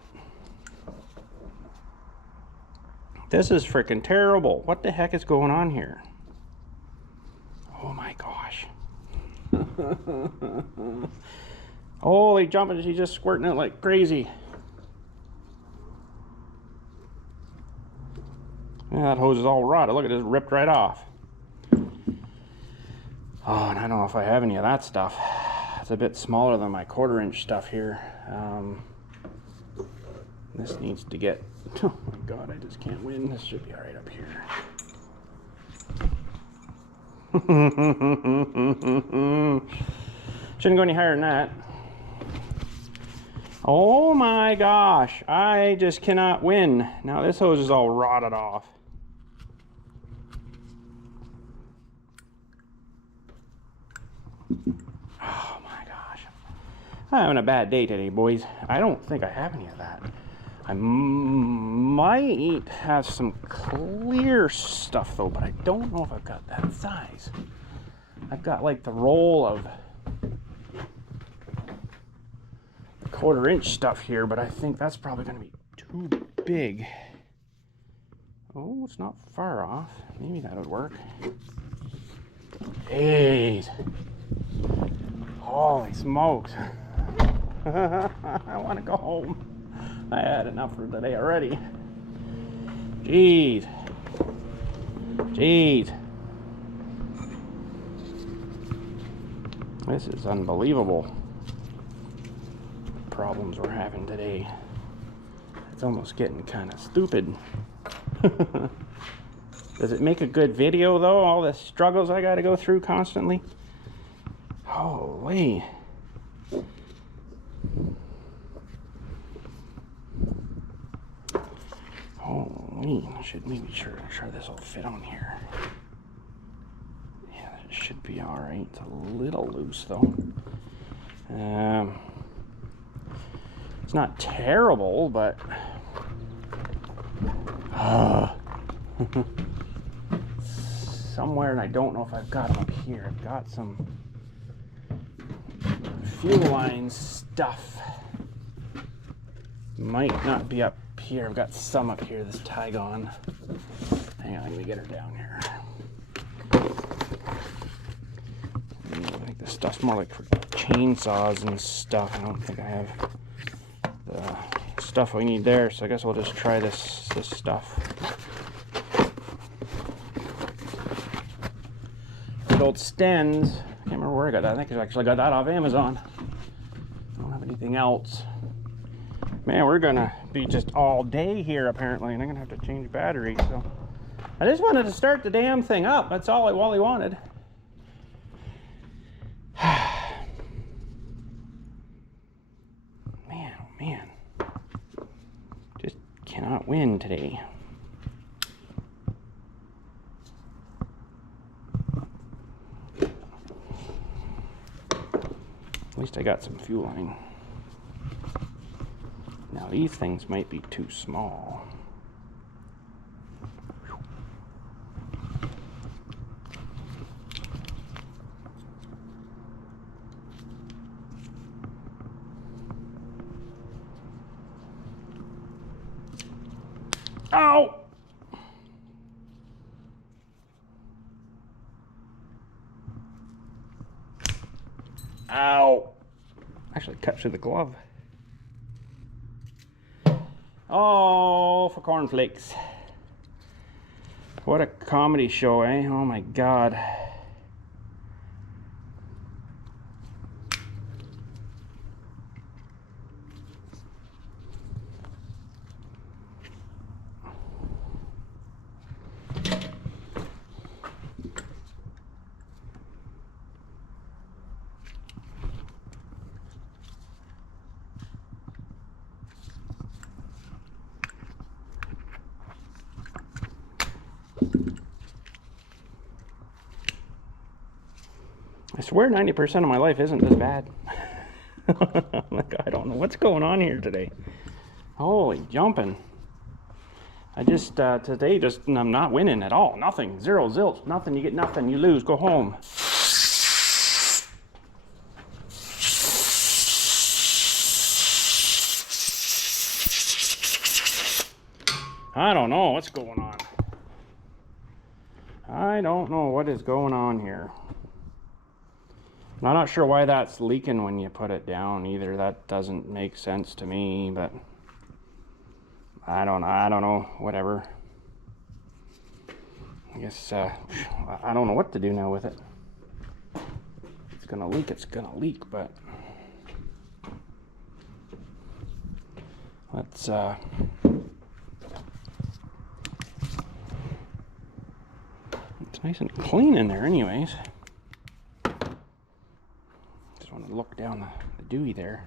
This is freaking terrible. What the heck is going on here? Oh my gosh. Holy jumping, she's just squirting it like crazy. Yeah, that hose is all rotted. Look, it just ripped right off. Oh, and I don't know if I have any of that stuff. It's a bit smaller than my 1/4 inch stuff here. This needs to get, oh my God, I just can't win. This should be all right up here. Shouldn't go any higher than that. Oh my gosh, I just cannot win. Now this hose is all rotted off. I'm having a bad day today, boys. I don't think I have any of that. I might have some clear stuff though, but I don't know if I've got that size. I've got like the roll of 1/4 inch stuff here, but I think that's probably going to be too big. Oh, it's not far off. Maybe that would work. Jeez. Holy smokes. I want to go home. I had enough for today already. Jeez. Jeez. This is unbelievable. The problems we're having today. It's almost getting kind of stupid. Does it make a good video though? All the struggles I got to go through constantly? Holy. Holy. I should maybe sure this will fit on here. Yeah, that should be alright. It's a little loose though. It's not terrible, but somewhere, and I don't know if I've got them up here. I've got some fuel line stuff. Might not be up here. I've got some up here, this tag on. Hang on, let me get her down here. I think this stuff's more like for chainsaws and stuff. I don't think I have the stuff we need there, so I guess we'll just try this stuff. Good old Stens. I can't remember where I got that. I think I actually got that off Amazon. I don't have anything else. Man, we're gonna be just all day here apparently, and I'm gonna have to change batteries. So I just wanted to start the damn thing up. That's all Wally wanted. Man, oh man, just cannot win today. At least I got some fuel line. Now these things might be too small. Ow! Ow! Actually cut through the glove. Oh, for cornflakes. What a comedy show, eh? Oh my God. I swear 90% of my life isn't this bad. Like, I don't know what's going on here today. Holy jumping. I just, today just, I'm not winning at all. Nothing. Zero, zilch. Nothing. You get nothing. You lose. Go home. I don't know what's going on. I don't know what is going on here. I'm not sure why that's leaking when you put it down either. That doesn't make sense to me, but I don't know, whatever. I guess I don't know what to do now with it. It's gonna leak, but let's it's nice and clean in there anyways. Want to look down the dewey there.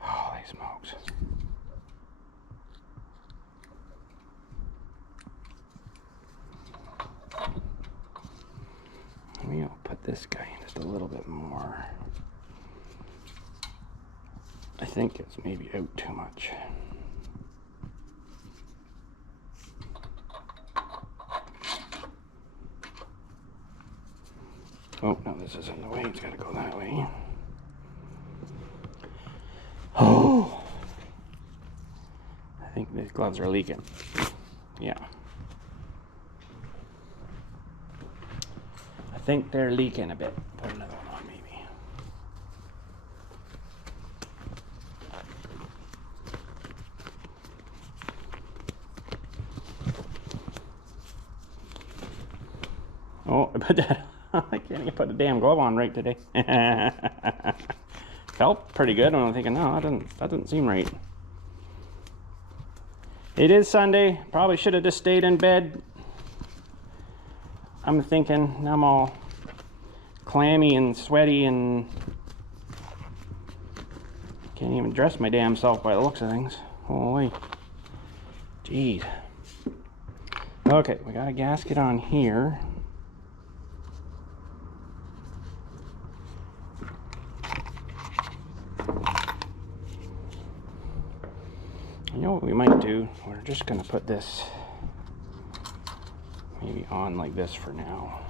Holy smokes. Maybe I'll put this guy in just a little bit more. I think it's maybe out too much. Oh, no, this isn't the way. It's got to go that way. Oh! I think these gloves are leaking. Yeah. I think they're leaking a bit. Put another one on, maybe. Oh, I put that. I can't even put a damn glove on right today. Felt pretty good, and I'm thinking, no, that doesn't seem right. It is Sunday. Probably should have just stayed in bed. I'm thinking I'm all clammy and sweaty and can't even dress my damn self by the looks of things. Holy. Jeez. Okay, we got a gasket on here. You know what we might do? We're just gonna put this maybe on like this for now.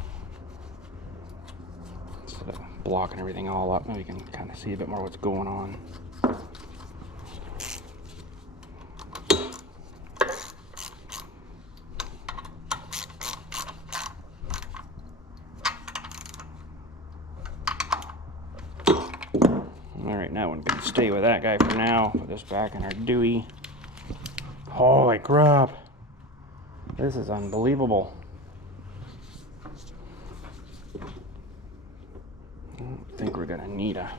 Instead of blocking everything all up, we can kind of see a bit more what's going on. Alright, now we can stay with that guy for now. Put this back in our Dewey. Holy crap. This is unbelievable. I don't think we're gonna need a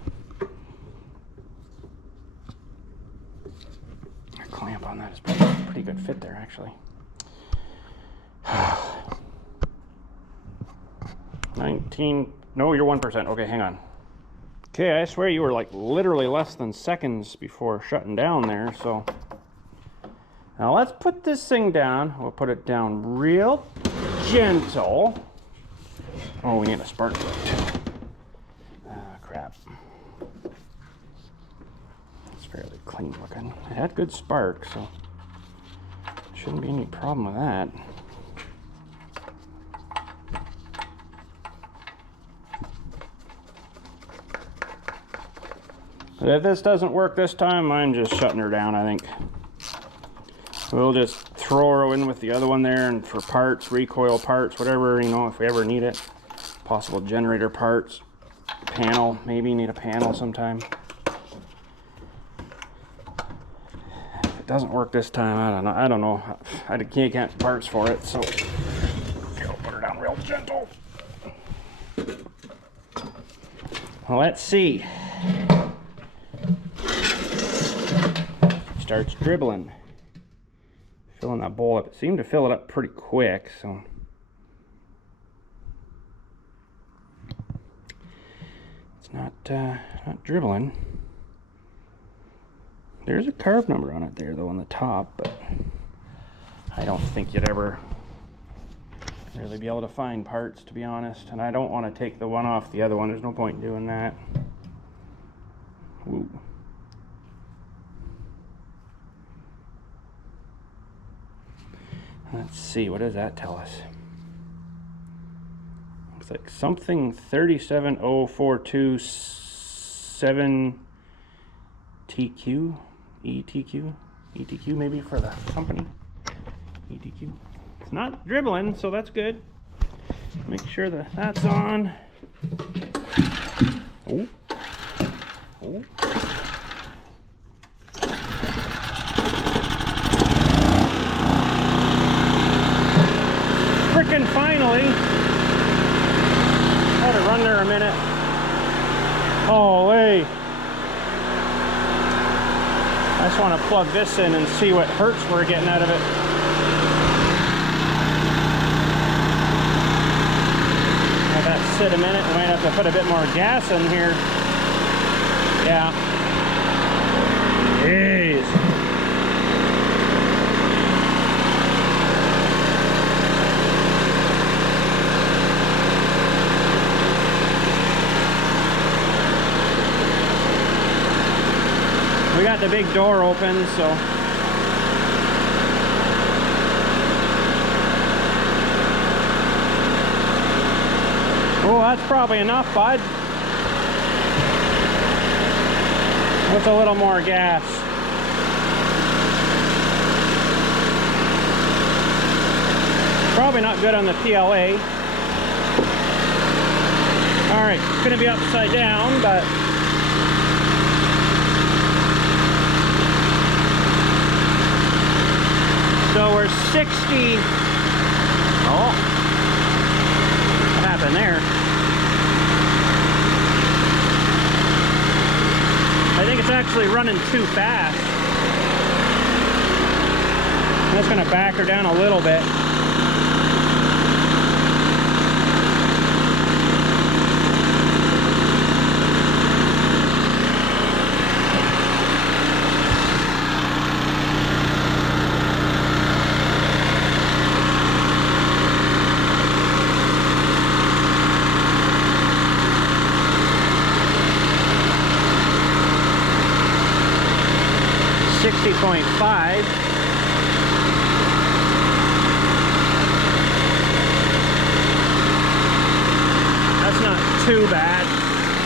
clamp on that. Is probably a pretty good fit there, actually. 19, no, you're 1%. Okay, hang on. Okay, I swear you were like literally less than seconds before shutting down there, so. Now let's put this thing down. We'll put it down real gentle. Oh, we need a spark plug too. Ah, crap. It's fairly clean looking. It had good spark, so shouldn't be any problem with that. But if this doesn't work this time, I'm just shutting her down, I think. We'll just throw her in with the other one there, and for parts, recoil parts, whatever, you know, if we ever need it. Possible generator parts, panel, maybe need a panel sometime. If it doesn't work this time, I don't know. I can't get parts for it, so okay, I'll put her down real gentle. Well, let's see. Starts dribbling. Filling that bowl up. It seemed to fill it up pretty quick, so it's not dribbling. There's a carb number on it there though on the top, but I don't think you'd ever really be able to find parts, to be honest, and I don't want to take the one off the other one. There's no point in doing that. Ooh. Let's see, what does that tell us? Looks like something 37042 TQ, ETQ maybe for the company. ETQ. It's not dribbling, so that's good. Make sure that that's on. Oh. Oh. Frickin' finally. Let it run there a minute. Holy. I just want to plug this in and see what hertz we're getting out of it. Let that sit a minute. We might have to put a bit more gas in here. Yeah. Jeez. We got the big door open, so oh, that's probably enough, bud. With a little more gas. Probably not good on the PLA. Alright, it's gonna be upside down, but so we're 60. Oh, what happened there? I think it's actually running too fast. I'm just gonna back her down a little bit. .5. That's not too bad,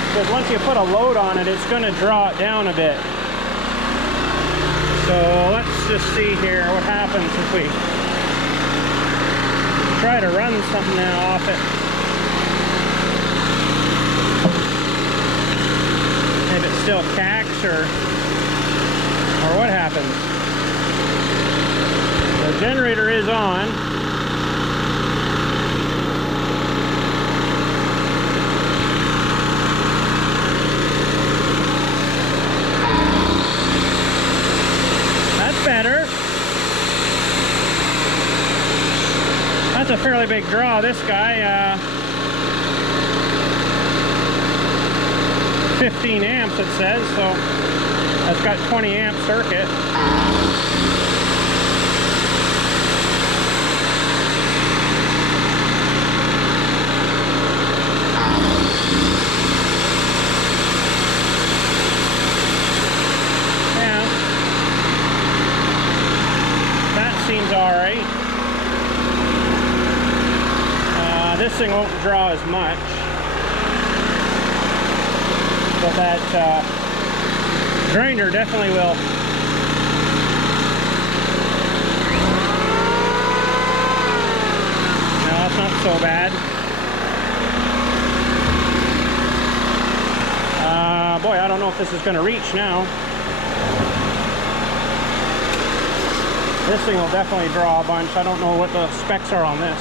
because once you put a load on it, it's going to draw it down a bit. So let's just see here what happens if we try to run something now off it. If it still cacks or what happens. The generator is on. That's better. That's a fairly big draw, this guy. 15 amps it says, so that's got 20 amp circuit. Yeah, that seems alright. This thing won't draw as much, but that grinder definitely will. No, that's not so bad. Boy, I don't know if this is going to reach now. This thing will definitely draw a bunch. I don't know what the specs are on this.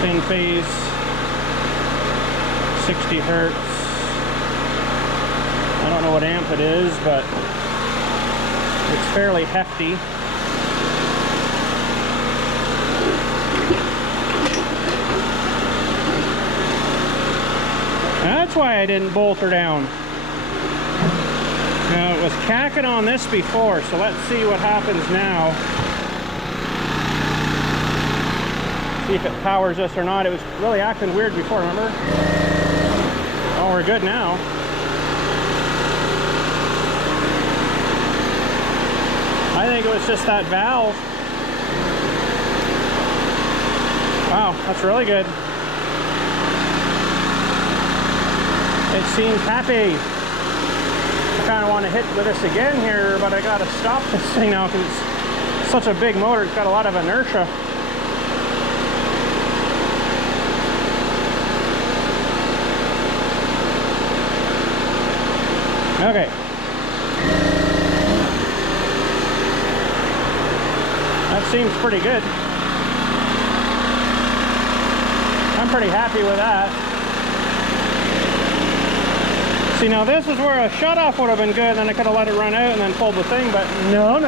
Thin phase, 60 hertz. I don't know what amp it is, but it's fairly hefty. That's why I didn't bolt her down. Now, it was cacking on this before, so let's see what happens now. See if it powers us or not. It was really acting weird before, remember? Oh, we're good now. I think it was just that valve. Wow, that's really good. It seems happy. I kind of want to hit with this again here, but I got to stop this thing now because it's such a big motor. It's got a lot of inertia. Okay. That seems pretty good. I'm pretty happy with that. See, now this is where a shutoff would have been good, then I could have let it run out and then pulled the thing, but no.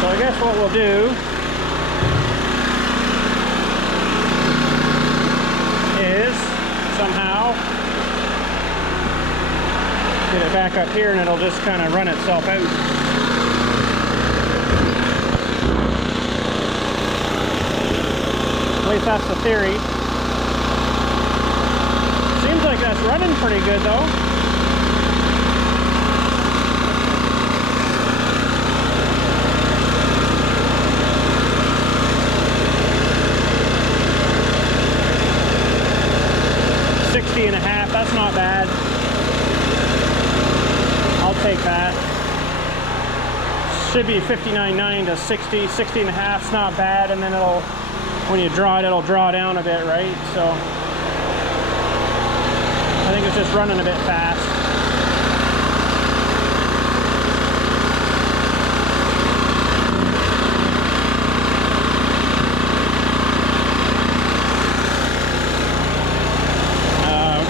So I guess what we'll do is somehow get it back up here and it'll just kind of run itself out. At least that's the theory. that's running pretty good though. And a half, that's not bad. I'll take that. Should be 59.9 to 60, 60 and a half is not bad, and then it'll, when you draw it, it'll draw down a bit, right? So I think it's just running a bit fast.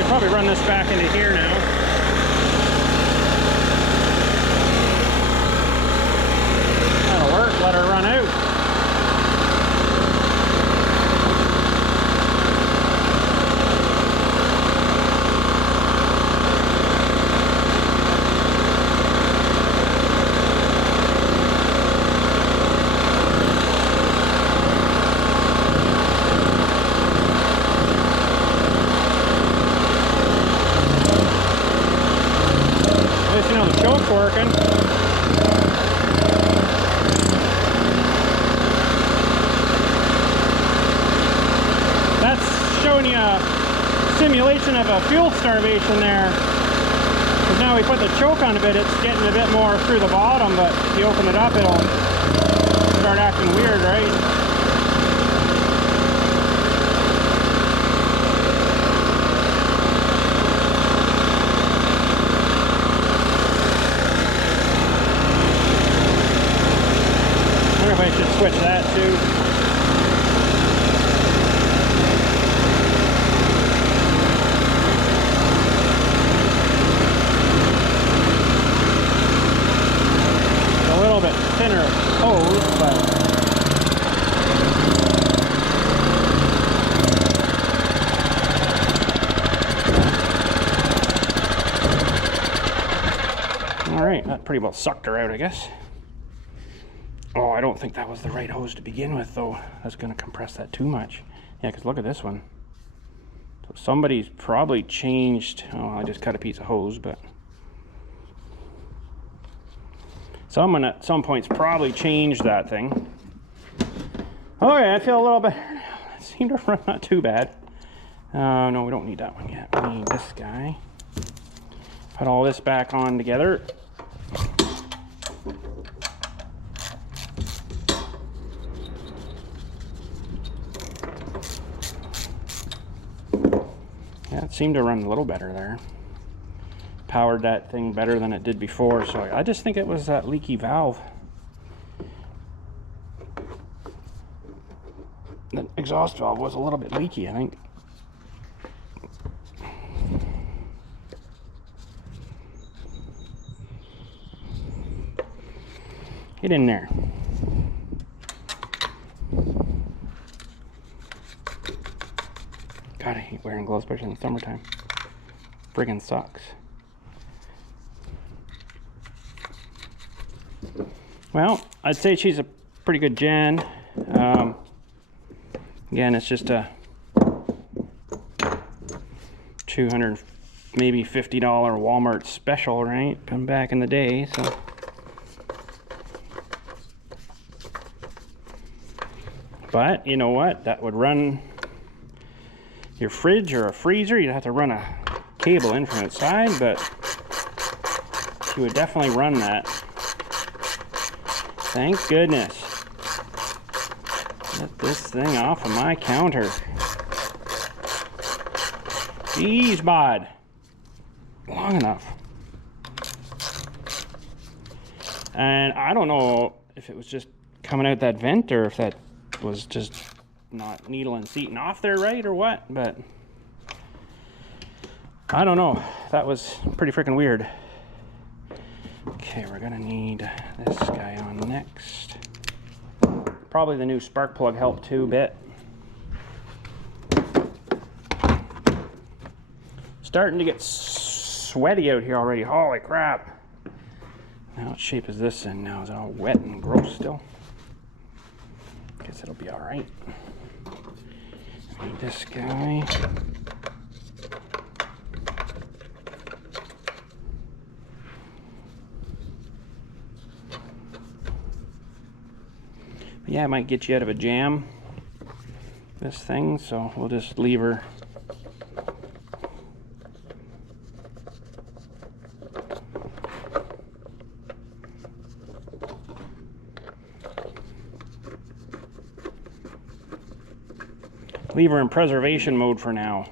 Probably run this back into here now. That'll work, let her run out. You know, the choke's working. That's showing you a simulation of a fuel starvation there. Because now we put the choke on a bit, it's getting a bit more through the bottom, but if you open it up, it'll start acting weird, right? I should switch that too. A little bit thinner hose, but all right, that pretty well sucked her out, I guess. Oh, I don't think that was the right hose to begin with, though. That's going to compress that too much. Yeah, because look at this one. So somebody's probably changed... Oh, I just cut a piece of hose, but... Someone at some point's probably changed that thing. Okay, I feel a little better now. It seemed to run not too bad. No, we don't need that one yet. We need this guy. Put all this back on together. Yeah, it seemed to run a little better there. Powered that thing better than it did before, so I just think it was that leaky valve. The exhaust valve was a little bit leaky, I think. Get in there. God, I hate wearing gloves, especially in the summertime. Friggin' sucks. Well, I'd say she's a pretty good gen. Again, it's just a $200, maybe $50 Walmart special, right? From back in the day, so. But you know what? That would run your fridge or a freezer. You'd have to run a cable in from outside, but she would definitely run that. Thank goodness. Get this thing off of my counter. Jeez, bud. Long enough. And I don't know if it was just coming out that vent or if that was just not needle and seating off there right or what, but I don't know. That was pretty freaking weird. Okay, we're gonna need this guy on next. Probably the new spark plug helped too a bit. Starting to get sweaty out here already. Holy crap. Now what shape is this in now? Is it all wet and gross still? Guess it'll be all right. Need this guy. yeah, it might get you out of a jam, this thing, so we'll just leave her. Leave her in preservation mode for now.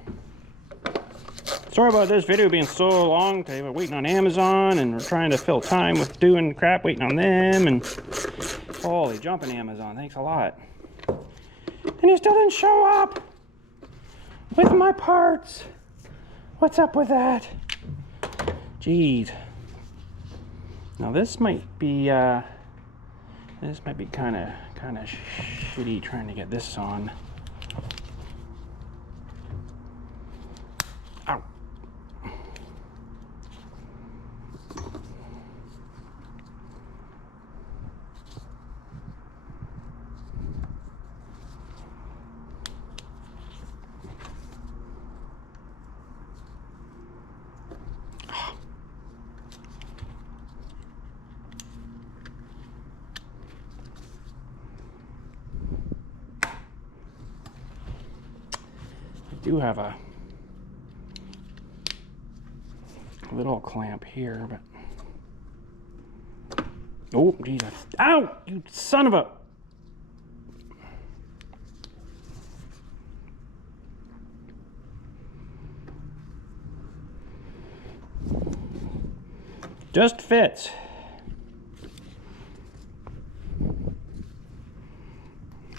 Sorry about this video being so long. We're waiting on Amazon and we're trying to fill time with doing crap, waiting on them, and holy jumping Amazon, thanks a lot. And you still didn't show up with my parts. What's up with that? Jeez. Now this might be kind of shitty trying to get this on. Ow. I do have a little clamp here, but oh Jesus! Ow! You son of a! Just fits.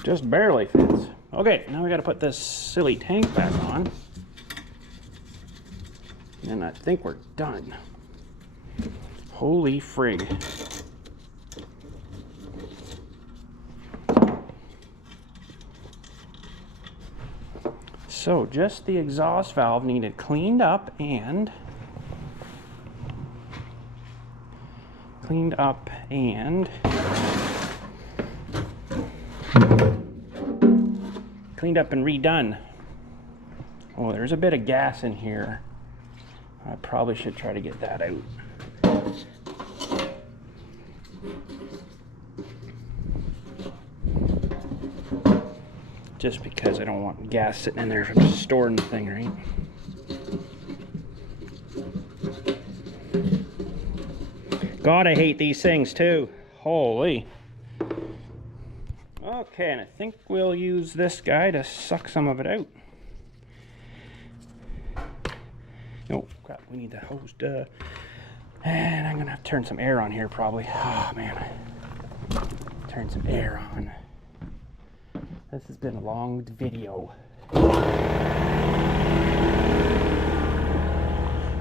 Just barely fits. Okay, now we got to put this silly tank back on. And I think we're done. Holy frig. So just the exhaust valve needed cleaned up and redone. Oh, there's a bit of gas in here. I probably should try to get that out. Just because I don't want gas sitting in there if I'm just storing the thing, right? God, I hate these things too. Holy. Okay, and I think we'll use this guy to suck some of it out. Oh crap, we need the hose. And I'm gonna have to turn some air on here probably. Oh man. Turn some air on. This has been a long video.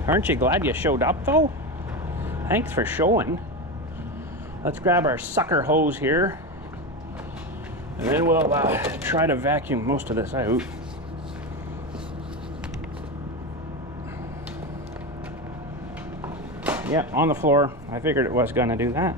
Aren't you glad you showed up though? Thanks for showing. Let's grab our sucker hose here. And then we'll try to vacuum most of this out. Yeah, on the floor. I figured it was gonna do that.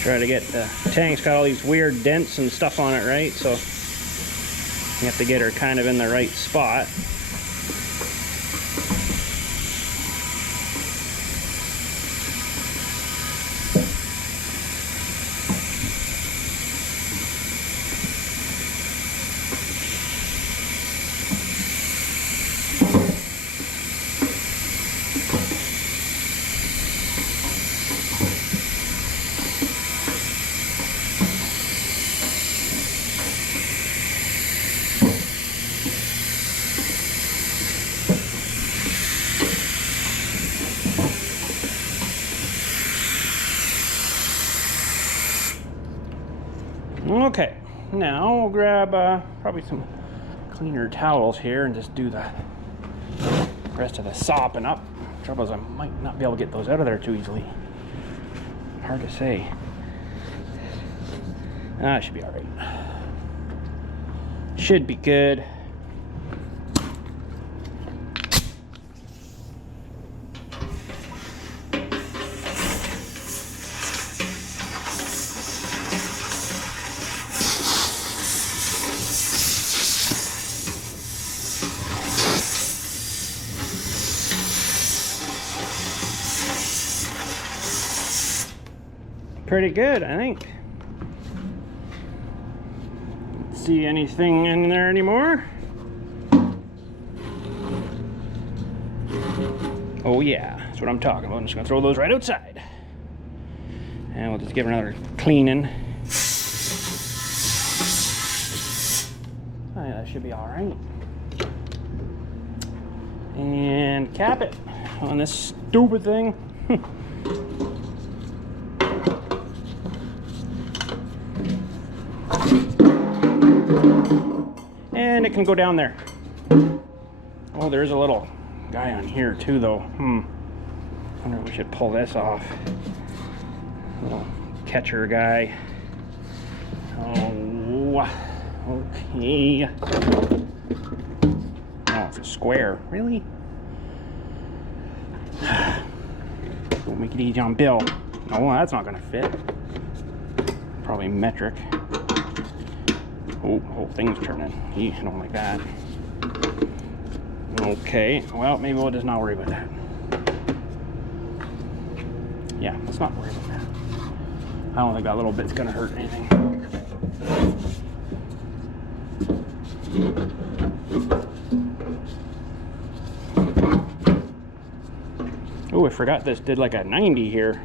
Try to get the tank's got all these weird dents and stuff on it, right? So you have to get her kind of in the right spot. Okay, now we'll grab probably some cleaner towels here and just do the rest of the sopping up. Trouble is I might not be able to get those out of there too easily. Hard to say. That should be all right. Should be good. Pretty good, I think. See anything in there anymore? Oh yeah, that's what I'm talking about. I'm just gonna throw those right outside. And we'll just give it another cleaning. Oh yeah, that should be all right. And cap it on this stupid thing. And it can go down there. Oh, there's a little guy on here too, though. I wonder if we should pull this off. Little catcher guy. Oh, okay. Oh, it's a square. Really? Don't make it easy on Bill. Oh, that's not gonna fit. Probably metric. Oh, whole thing's turning. I don't like that. Okay, well, maybe we'll just not worry about that. Yeah, let's not worry about that. I don't think that little bit's gonna hurt anything. Oh, I forgot this did like a 90 here.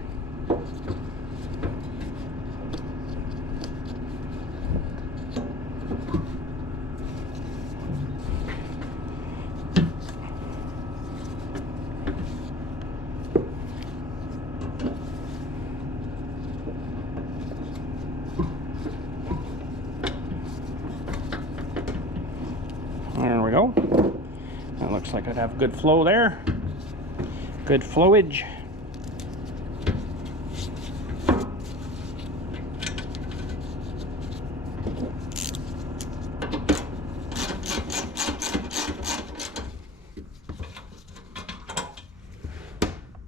There we go. That looks like I'd have good flow there. Good flowage.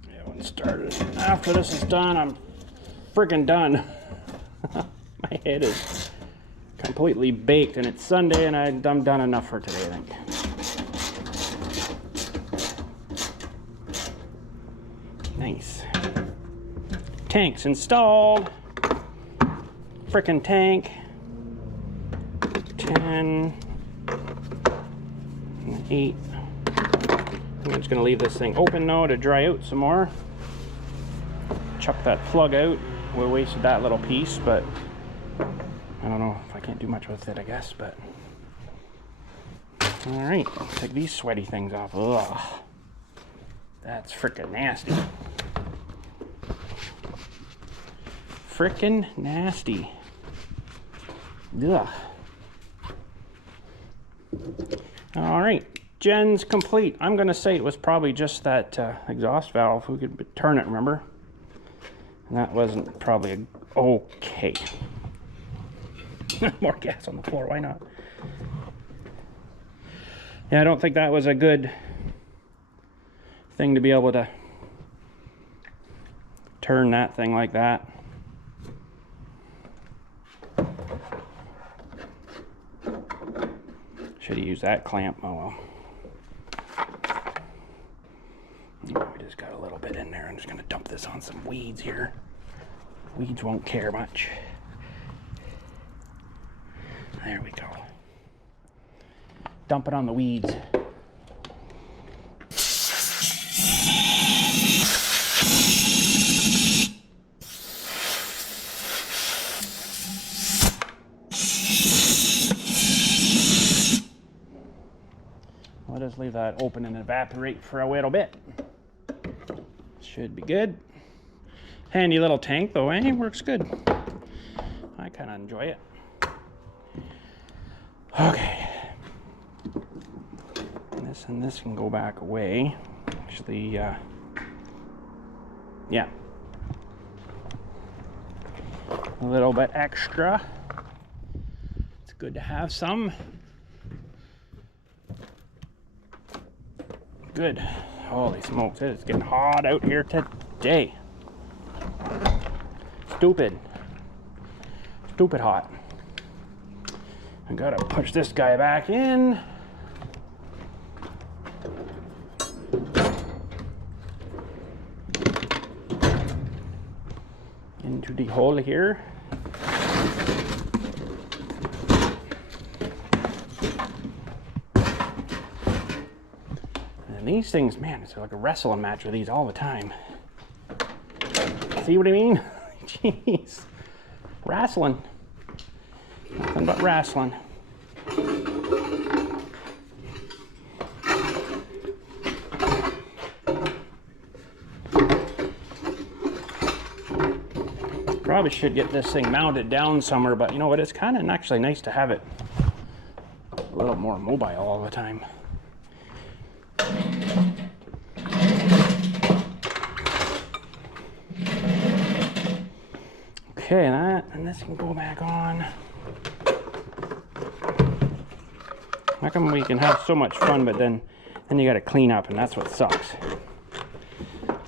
Yeah, when started. After this is done, I'm freaking done. My head is completely baked, and it's Sunday, and I'm done enough for today, I think. Nice. Tank's installed. Frickin' tank. 10. 8. I'm just gonna leave this thing open now to dry out some more. Chuck that plug out. We wasted that little piece, but I don't know if I can't do much with it, I guess, but. All right, take these sweaty things off. Ugh. That's frickin' nasty. Frickin' nasty. Ugh. All right, gen's complete. I'm gonna say it was probably just that exhaust valve. We could turn it, remember? And that wasn't probably okay. More gas on the floor, why not? Yeah, I don't think that was a good thing to be able to turn that thing like that. Should have used that clamp. Oh well. We just got a little bit in there. I'm just going to dump this on some weeds here. Weeds won't care much. There we go. Dump it on the weeds. Let us leave that open and evaporate for a little bit. Should be good. Handy little tank though, eh? Works good. I kind of enjoy it. Okay. And this can go back away. Actually, yeah. A little bit extra. Good to have some. Good. Holy smokes, it is getting hot out here today. Stupid hot. I gotta push this guy back in. Into the hole here. And these things, man, it's like a wrestling match with these all the time. See what I mean? Jeez. Wrestling. Nothing but wrestling. Probably should get this thing mounted down somewhere, but you know what? It's kind of actually nice to have it a little more mobile all the time. Okay, that, and this can go back on. How come we can have so much fun, but then you gotta clean up, and that's what sucks.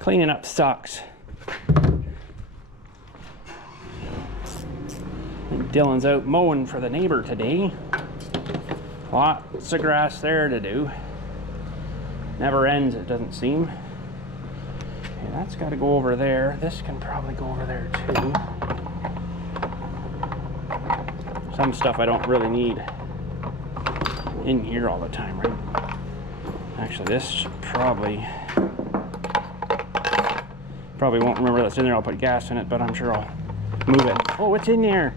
Cleaning up sucks. And Dylan's out mowing for the neighbor today. Lots of grass there to do. Never ends, it doesn't seem. Okay, that's got to go over there. This can probably go over there too. Some stuff I don't really need in here all the time, right? Actually, this probably won't remember that's in there. I'll put gas in it, but I'm sure I'll move it. Oh, it's in there.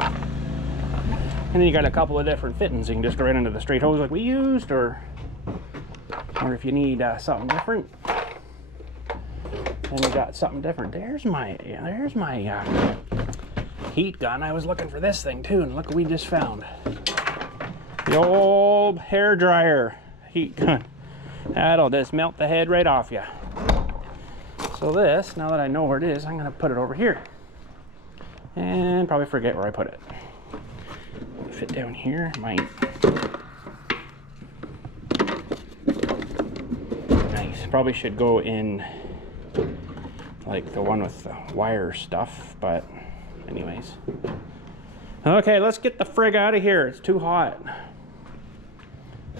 And then you got a couple of different fittings. You can just go right into the straight hose like we used, or if you need something different, then you got something different. There's my heat gun. I was looking for this thing too, and look what we just found. The old hair dryer heat gun. That'll just melt the head right off you. So this, now that I know where it is, I'm gonna put it over here. And probably forget where I put it. Fit down here, might. Nice, probably should go in like the one with the wire stuff, but anyways. Okay, let's get the frig out of here. It's too hot.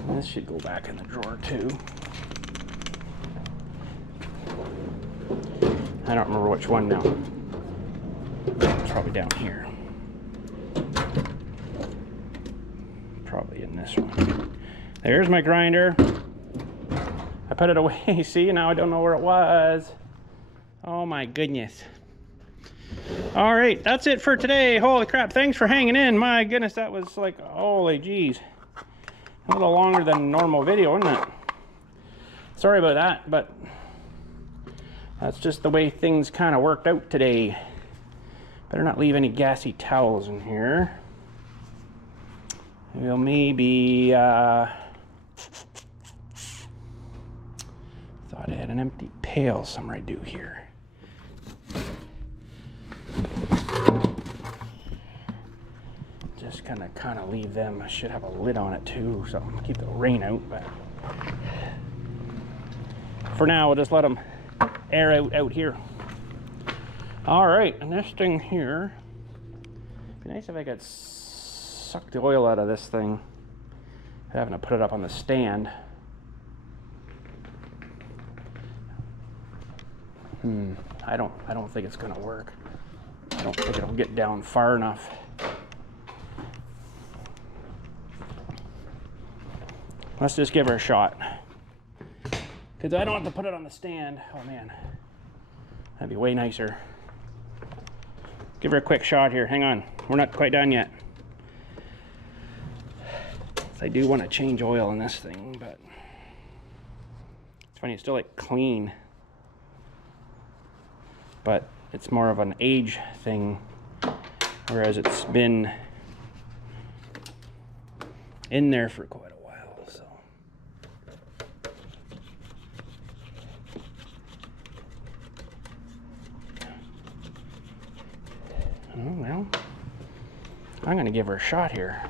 This should go back in the drawer too. I don't remember which one now. It's probably down here. Probably in this one. There's my grinder. I put it away. See, now I don't know where it was. Oh my goodness. All right, that's it for today. Holy crap, thanks for hanging in. My goodness, that was like, holy geez. A little longer than normal video, isn't it? Sorry about that, but that's just the way things kind of worked out today. Better not leave any gassy towels in here. We'll maybe, thought I had an empty pail somewhere I do here. Just gonna kind of leave them. I should have a lid on it too, so I'm gonna keep the rain out, but for now we'll just let them air out here. All right, and this thing here, it'd be nice if I could suck the oil out of this thing, having to put it up on the stand. I don't think it's gonna work. I don't think it'll get down far enough. Let's just give her a shot, because I don't have to put it on the stand. Oh man, that'd be way nicer. Give her a quick shot here. Hang on, we're not quite done yet. I do want to change oil in this thing, but it's funny, it's still like clean, but it's more of an age thing, whereas it's been in there for quite a while. So oh well, I'm gonna give her a shot here.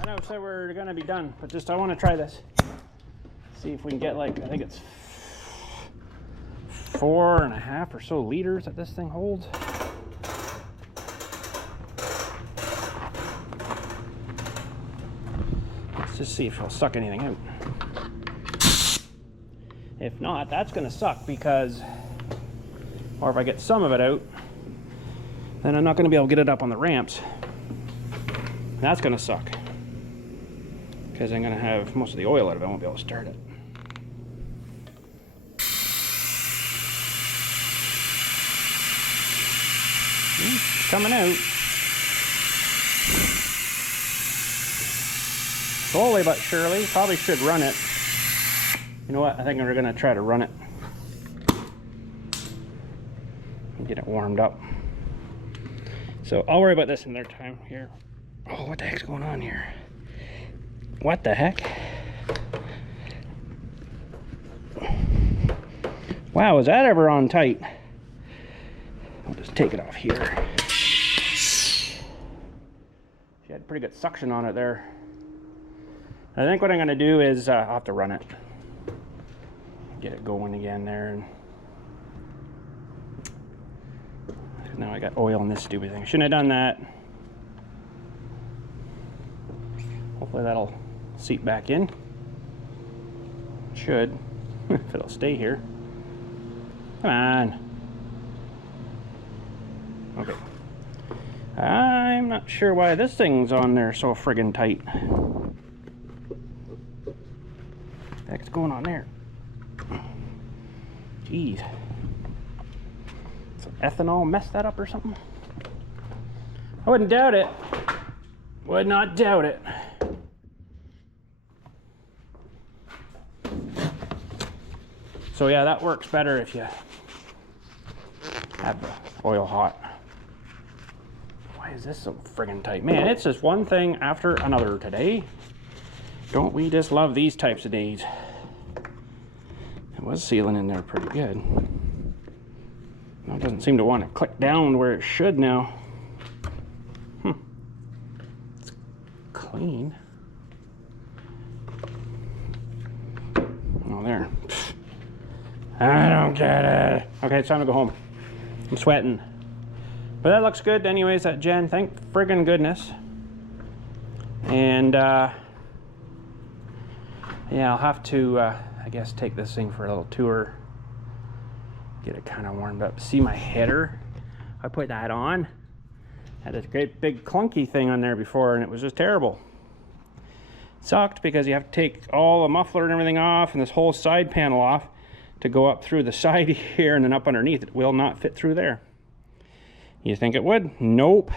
I know I said we're gonna be done, but just I want to try this. See if we can get like, I think it's 4.5 or so liters that this thing holds. Let's just see if it'll suck anything out. If not, that's gonna suck because, or if I get some of it out, then I'm not gonna be able to get it up on the ramps. That's gonna suck because I'm gonna have most of the oil out of it. I won't be able to start it. It's coming out. Slowly but surely. Probably should run it. You know what? I think we're gonna try to run it. Get it warmed up. So I'll worry about this another time here. Oh, what the heck's going on here? What the heck? Wow, is that ever on tight? I'll just take it off here. She had pretty good suction on it there. I think what I'm gonna do is I'll have to run it. Get it going again there. And now I got oil in this stupid thing. Shouldn't have done that. Hopefully that'll seep back in. Should. If it'll stay here. Come on. Okay. I'm not sure why this thing's on there so friggin' tight. What the heck's going on there? Jeez. So ethanol messed that up or something? I wouldn't doubt it. Would not doubt it. So yeah, that works better if you have the oil hot. Why is this so friggin' tight? Man, it's just one thing after another today. Don't we just love these types of days? It was sealing in there pretty good. Now it doesn't seem to want to click down where it should now. It's clean. Oh, there. I don't get it. Okay, it's time to go home. I'm sweating. But that looks good anyways, that gen. Thank friggin' goodness. And yeah, I'll have to I guess take this thing for a little tour. Get it kind of warmed up. See my header? I put that on. Had a great big clunky thing on there before and it was just terrible. It sucked because you have to take all the muffler and everything off and this whole side panel off to go up through the side here and then up underneath. It will not fit through there. You think it would? Nope.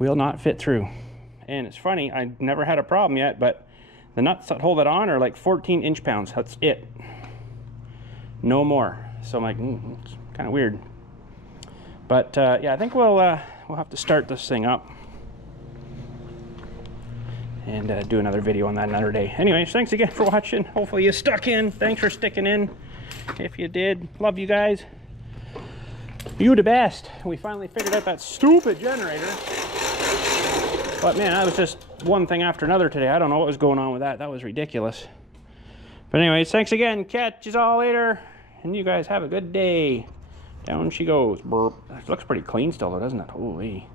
Will not fit through. And it's funny, I never had a problem yet, but the nuts that hold it on are like 14 inch-pounds. That's it. No more. So I'm like, it's kind of weird. But yeah, I think we'll have to start this thing up and do another video on that another day. Anyways, thanks again for watching. Hopefully you stuck in. Thanks for sticking in. If you did, love you guys. You the best. We finally figured out that stupid generator. But man, that was just one thing after another today. I don't know what was going on with that. That was ridiculous. But anyways, thanks again. Catch you all later. And you guys have a good day. Down she goes. Burp. It looks pretty clean still though, doesn't it? Holy.